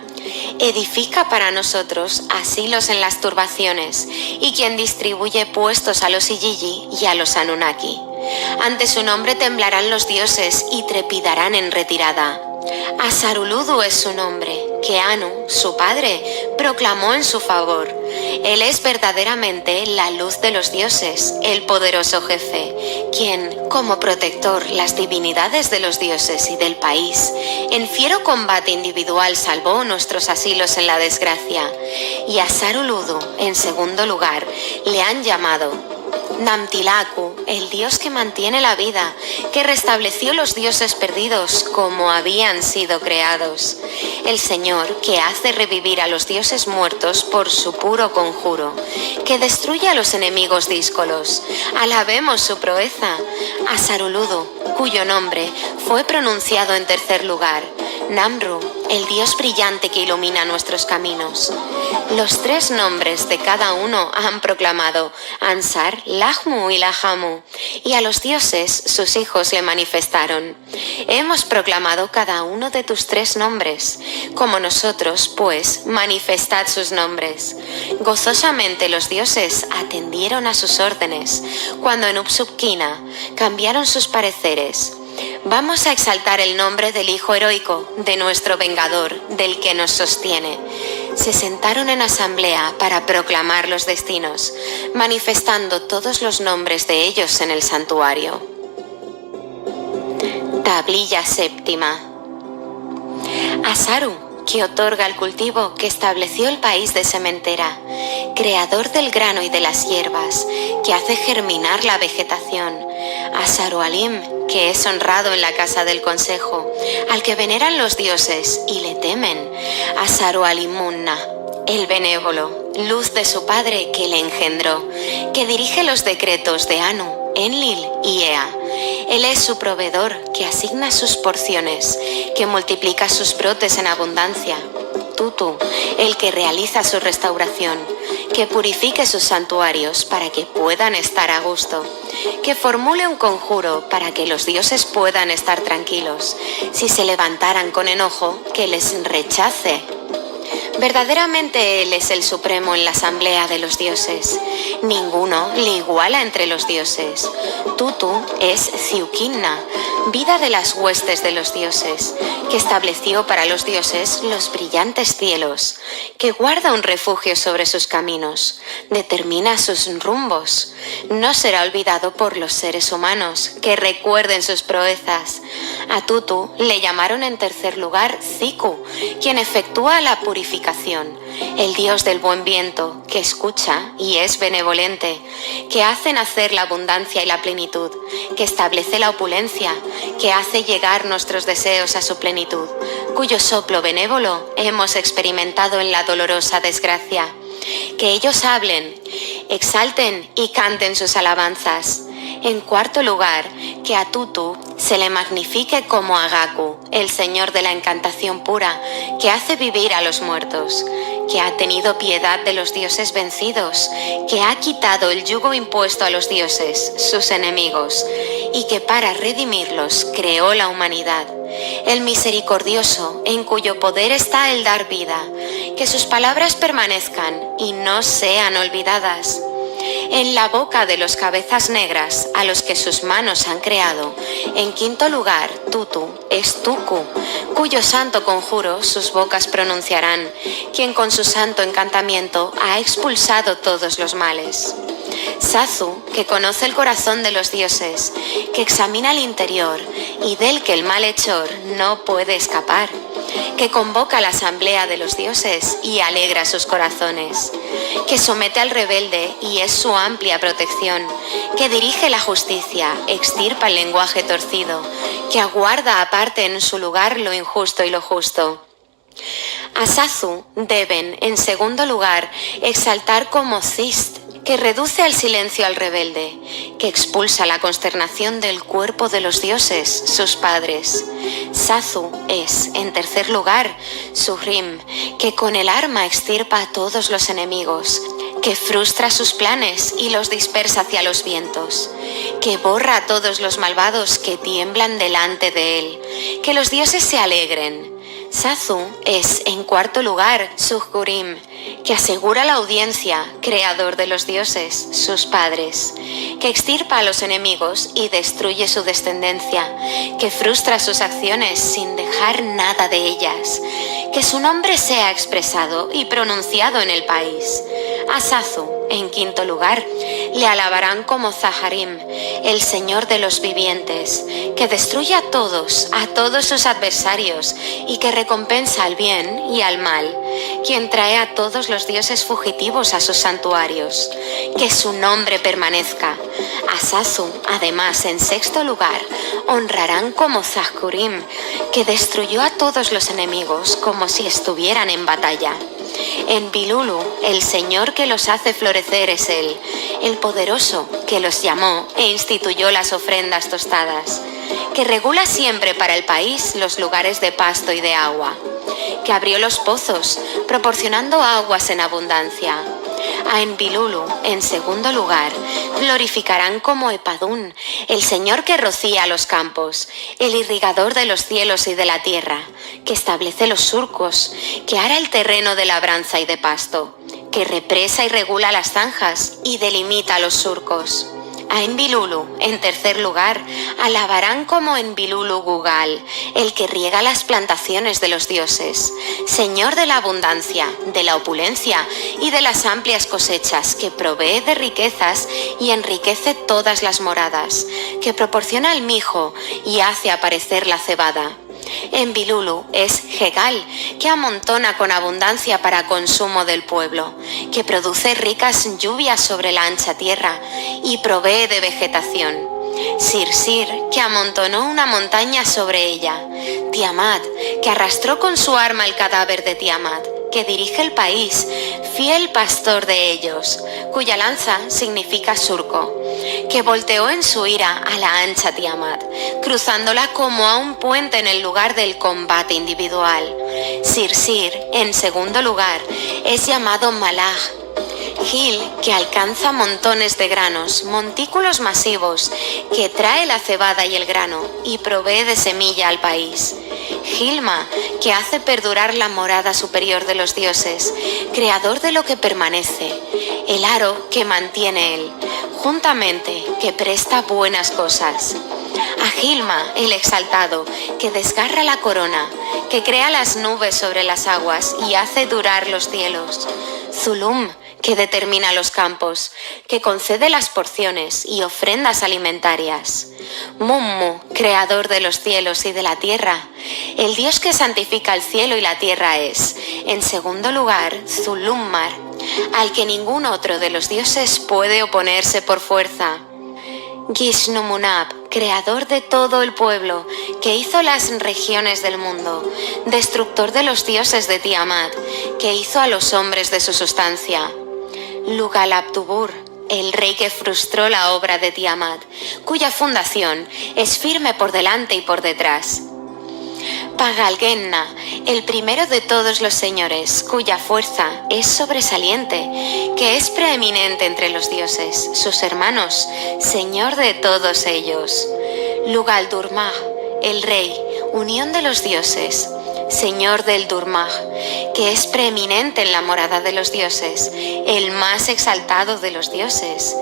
edifica para nosotros asilos en las turbaciones y quien distribuye puestos a los Igigi y a los Anunnaki. Ante su nombre temblarán los dioses y trepidarán en retirada. Asaruludu es su nombre, que Anu, su padre, proclamó en su favor. Él es verdaderamente la luz de los dioses, el poderoso jefe, quien, como protector las divinidades de los dioses y del país, en fiero combate individual salvó nuestros asilos en la desgracia. Y a Saruludu, en segundo lugar, le han llamado Namtilaku, el Dios que mantiene la vida, que restableció los dioses perdidos como habían sido creados. El Señor que hace revivir a los dioses muertos por su puro conjuro, que destruye a los enemigos díscolos. Alabemos su proeza. A Saruludu, cuyo nombre fue pronunciado en tercer lugar. Namru, el Dios brillante que ilumina nuestros caminos. Los 3 nombres de cada uno han proclamado Ansar, Lahmu y Lahamu, y a los dioses sus hijos le manifestaron. Hemos proclamado cada uno de tus 3 nombres. Como nosotros, pues, manifestad sus nombres. Gozosamente los dioses atendieron a sus órdenes, cuando en Upsukina cambiaron sus pareceres. Vamos a exaltar el nombre del Hijo heroico, de nuestro Vengador, del que nos sostiene. Se sentaron en asamblea para proclamar los destinos, manifestando todos los nombres de ellos en el santuario. Tablilla séptima. Asaru, que otorga el cultivo, que estableció el país de sementera, creador del grano y de las hierbas, que hace germinar la vegetación, a Sarualim, que es honrado en la casa del consejo, al que veneran los dioses y le temen, a Sarualimunna, el benévolo, luz de su padre que le engendró, que dirige los decretos de Anu, Enlil y Ea. Él es su proveedor, que asigna sus porciones, que multiplica sus brotes en abundancia. Tutu, el que realiza su restauración, que purifique sus santuarios para que puedan estar a gusto, que formule un conjuro para que los dioses puedan estar tranquilos. Si se levantaran con enojo, que les rechace. Verdaderamente Él es el supremo en la asamblea de los dioses. Ninguno le iguala entre los dioses. Tutu es Ziukinna, vida de las huestes de los dioses, que estableció para los dioses los brillantes cielos, que guarda un refugio sobre sus caminos, determina sus rumbos. No será olvidado por los seres humanos, que recuerden sus proezas. A Tutu le llamaron en tercer lugar Ziku, quien efectúa la purificación, el dios del buen viento, que escucha y es benevolente, que hace nacer la abundancia y la plenitud, que establece la opulencia, que hace llegar nuestros deseos a su plenitud, cuyo soplo benévolo hemos experimentado en la dolorosa desgracia. Que ellos hablen, exalten y canten sus alabanzas. En cuarto lugar, que a Tutu se le magnifique como a Gaku, el señor de la encantación pura, que hace vivir a los muertos, que ha tenido piedad de los dioses vencidos, que ha quitado el yugo impuesto a los dioses, sus enemigos, y que para redimirlos creó la humanidad. El misericordioso, en cuyo poder está el dar vida, que sus palabras permanezcan y no sean olvidadas. En la boca de los cabezas negras, a los que sus manos han creado. En quinto lugar, Tutu es Tuku, cuyo santo conjuro sus bocas pronunciarán, quien con su santo encantamiento ha expulsado todos los males. Sazu, que conoce el corazón de los dioses, que examina el interior y del que el malhechor no puede escapar, que convoca la asamblea de los dioses y alegra sus corazones, que somete al rebelde y es su amplia protección, que dirige la justicia, extirpa el lenguaje torcido, que aguarda aparte en su lugar lo injusto y lo justo. A Sazu deben, en segundo lugar, exaltar como Zist, que reduce al silencio al rebelde, que expulsa la consternación del cuerpo de los dioses, sus padres. Sazu es, en tercer lugar, Suhrim, que con el arma extirpa a todos los enemigos, que frustra sus planes y los dispersa hacia los vientos, que borra a todos los malvados que tiemblan delante de él, que los dioses se alegren. Sazu es, en cuarto lugar, Suhkurim, que asegura la audiencia, creador de los dioses, sus padres, que extirpa a los enemigos y destruye su descendencia, que frustra sus acciones sin dejar nada de ellas, que su nombre sea expresado y pronunciado en el país. A Sazu, en quinto lugar, le alabarán como Zaharim, el Señor de los vivientes, que destruye a todos sus adversarios y que recompensa al bien y al mal, quien trae a todos los dioses fugitivos a sus santuarios. Que su nombre permanezca. A Sazu, además, en sexto lugar, honrarán como Zahkurim, que destruyó a todos los enemigos como si estuvieran en batalla. En Bilulu, el Señor que los hace florecer es Él, el poderoso que los llamó e instituyó las ofrendas tostadas, que regula siempre para el país los lugares de pasto y de agua, que abrió los pozos, proporcionando aguas en abundancia. A Enbilulu, en segundo lugar, glorificarán como Epadún, el Señor que rocía los campos, el irrigador de los cielos y de la tierra, que establece los surcos, que ara el terreno de labranza y de pasto, que represa y regula las zanjas y delimita los surcos. A Enbilulu, en tercer lugar, alabarán como Enbilulu Gugal, el que riega las plantaciones de los dioses, Señor de la abundancia, de la opulencia y de las amplias cosechas, que provee de riquezas y enriquece todas las moradas, que proporciona el mijo y hace aparecer la cebada. Enbilulu es Hegal, que amontona con abundancia para consumo del pueblo, que produce ricas lluvias sobre la ancha tierra y provee de vegetación. Sirsir, que amontonó una montaña sobre ella. Tiamat, que arrastró con su arma el cadáver de Tiamat, que dirige el país, fiel pastor de ellos, cuya lanza significa surco, que volteó en su ira a la ancha Tiamat, cruzándola como a un puente en el lugar del combate individual. Sirsir, en segundo lugar, es llamado Malach. Gil, que alcanza montones de granos, montículos masivos, que trae la cebada y el grano y provee de semilla al país. Gilma, que hace perdurar la morada superior de los dioses, creador de lo que permanece, el aro que mantiene él, juntamente que presta buenas cosas. A Gilma, el exaltado, que desgarra la corona, que crea las nubes sobre las aguas y hace durar los cielos. Zulum, que determina los campos, que concede las porciones y ofrendas alimentarias. Mummu, creador de los cielos y de la tierra, el Dios que santifica el cielo y la tierra es, en segundo lugar, Zulummar, al que ningún otro de los dioses puede oponerse por fuerza. Gishnumunab, creador de todo el pueblo, que hizo las regiones del mundo, destructor de los dioses de Tiamat, que hizo a los hombres de su sustancia. Lugalabtubur, el rey que frustró la obra de Tiamat, cuya fundación es firme por delante y por detrás. Pagalgenna, el primero de todos los señores, cuya fuerza es sobresaliente, que es preeminente entre los dioses, sus hermanos, señor de todos ellos. Lugal-Durmag, el rey, unión de los dioses, señor del Durmag, que es preeminente en la morada de los dioses, el más exaltado de los dioses.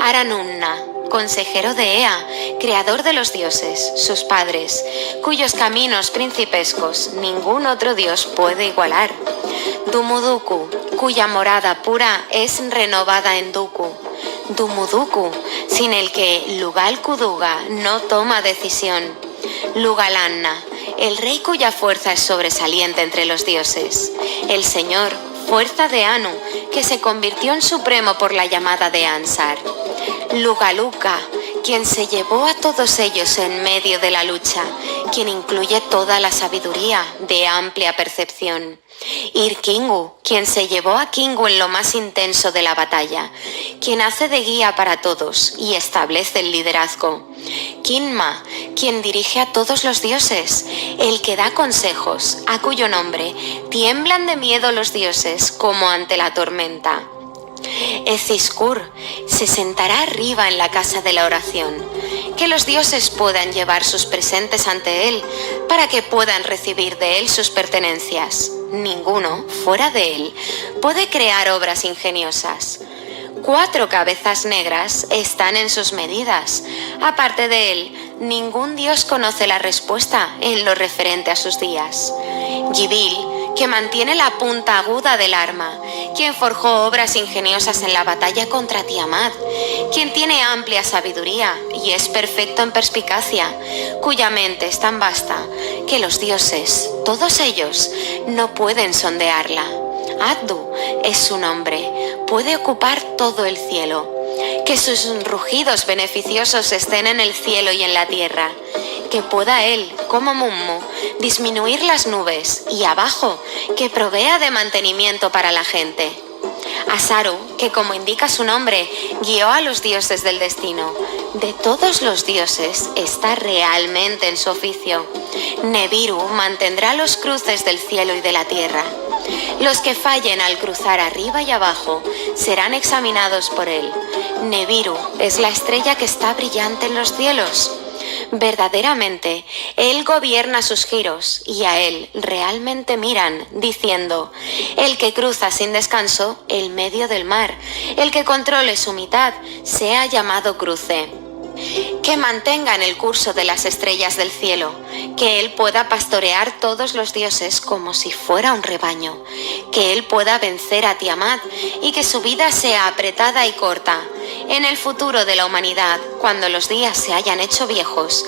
Aranunna, consejero de Ea, creador de los dioses, sus padres, cuyos caminos principescos ningún otro dios puede igualar. Dumuduku, cuya morada pura es renovada en Duku. Dumuduku, sin el que Lugal-Kuduga no toma decisión. Lugalanna, el rey cuya fuerza es sobresaliente entre los dioses. El señor, fuerza de Anu, que se convirtió en supremo por la llamada de Ansar. Lugaluka, quien se llevó a todos ellos en medio de la lucha, quien incluye toda la sabiduría de amplia percepción. Irkingu, quien se llevó a Kingu en lo más intenso de la batalla, quien hace de guía para todos y establece el liderazgo. Kinma, quien dirige a todos los dioses, el que da consejos, a cuyo nombre tiemblan de miedo los dioses como ante la tormenta. Eziskur se sentará arriba en la casa de la oración, que los dioses puedan llevar sus presentes ante él, para que puedan recibir de él sus pertenencias. Ninguno, fuera de él, puede crear obras ingeniosas. 4 cabezas negras están en sus medidas. Aparte de él, ningún dios conoce la respuesta en lo referente a sus días. Gibil, que mantiene la punta aguda del arma, quien forjó obras ingeniosas en la batalla contra Tiamat, quien tiene amplia sabiduría y es perfecto en perspicacia, cuya mente es tan vasta que los dioses, todos ellos, no pueden sondearla. Addu es su nombre, puede ocupar todo el cielo. Que sus rugidos beneficiosos estén en el cielo y en la tierra. Que pueda él, como Mummu, disminuir las nubes y abajo, que provea de mantenimiento para la gente. Asaru, que como indica su nombre, guió a los dioses del destino. De todos los dioses está realmente en su oficio. Nebiru mantendrá los cruces del cielo y de la tierra. Los que fallen al cruzar arriba y abajo serán examinados por él. Nebiru es la estrella que está brillante en los cielos. Verdaderamente, él gobierna sus giros y a él realmente miran, diciendo: el que cruza sin descanso el medio del mar, el que controle su mitad, sea llamado cruce. Que mantengan el curso de las estrellas del cielo, que él pueda pastorear todos los dioses como si fuera un rebaño, que él pueda vencer a Tiamat y que su vida sea apretada y corta. En el futuro de la humanidad, cuando los días se hayan hecho viejos,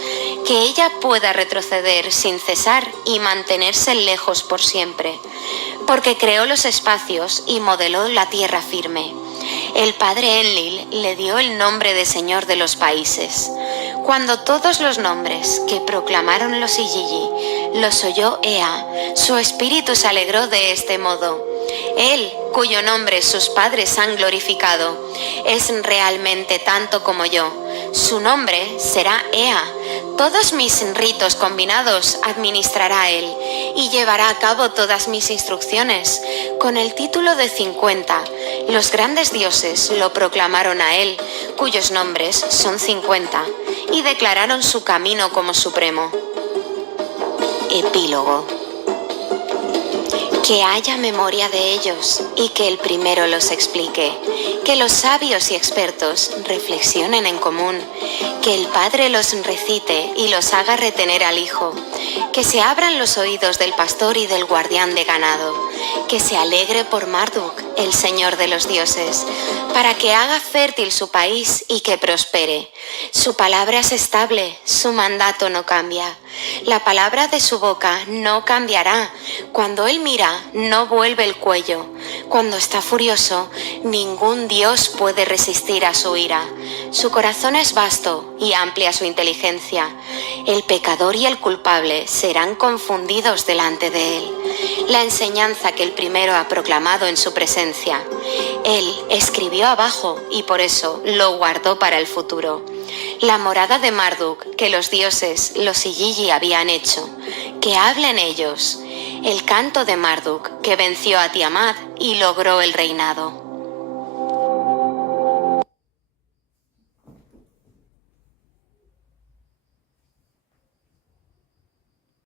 que ella pueda retroceder sin cesar y mantenerse lejos por siempre, porque creó los espacios y modeló la tierra firme. El padre Enlil le dio el nombre de Señor de los países. Cuando todos los nombres que proclamaron los Igigi los oyó Ea, su espíritu se alegró de este modo. Él, cuyo nombre sus padres han glorificado, es realmente tanto como yo. Su nombre será Ea. Todos mis ritos combinados administrará él y llevará a cabo todas mis instrucciones. Con el título de 50, los grandes dioses lo proclamaron a él, cuyos nombres son 50, y declararon su camino como supremo. Epílogo. Que haya memoria de ellos y que el primero los explique, que los sabios y expertos reflexionen en común, que el Padre los recite y los haga retener al Hijo, que se abran los oídos del pastor y del guardián de ganado, que se alegre por Marduk, el Señor de los dioses, para que haga fértil su país y que prospere. Su palabra es estable, su mandato no cambia. La palabra de su boca no cambiará. Cuando él mira, no vuelve el cuello. Cuando está furioso, ningún dios puede resistir a su ira. Su corazón es vasto y amplia su inteligencia. El pecador y el culpable serán confundidos delante de él. La enseñanza que el primero ha proclamado en su presencia, él escribió abajo y por eso lo guardó para el futuro. La morada de Marduk que los dioses, los Igigi, habían hecho, que hablen ellos. El canto de Marduk que venció a Tiamat y logró el reinado.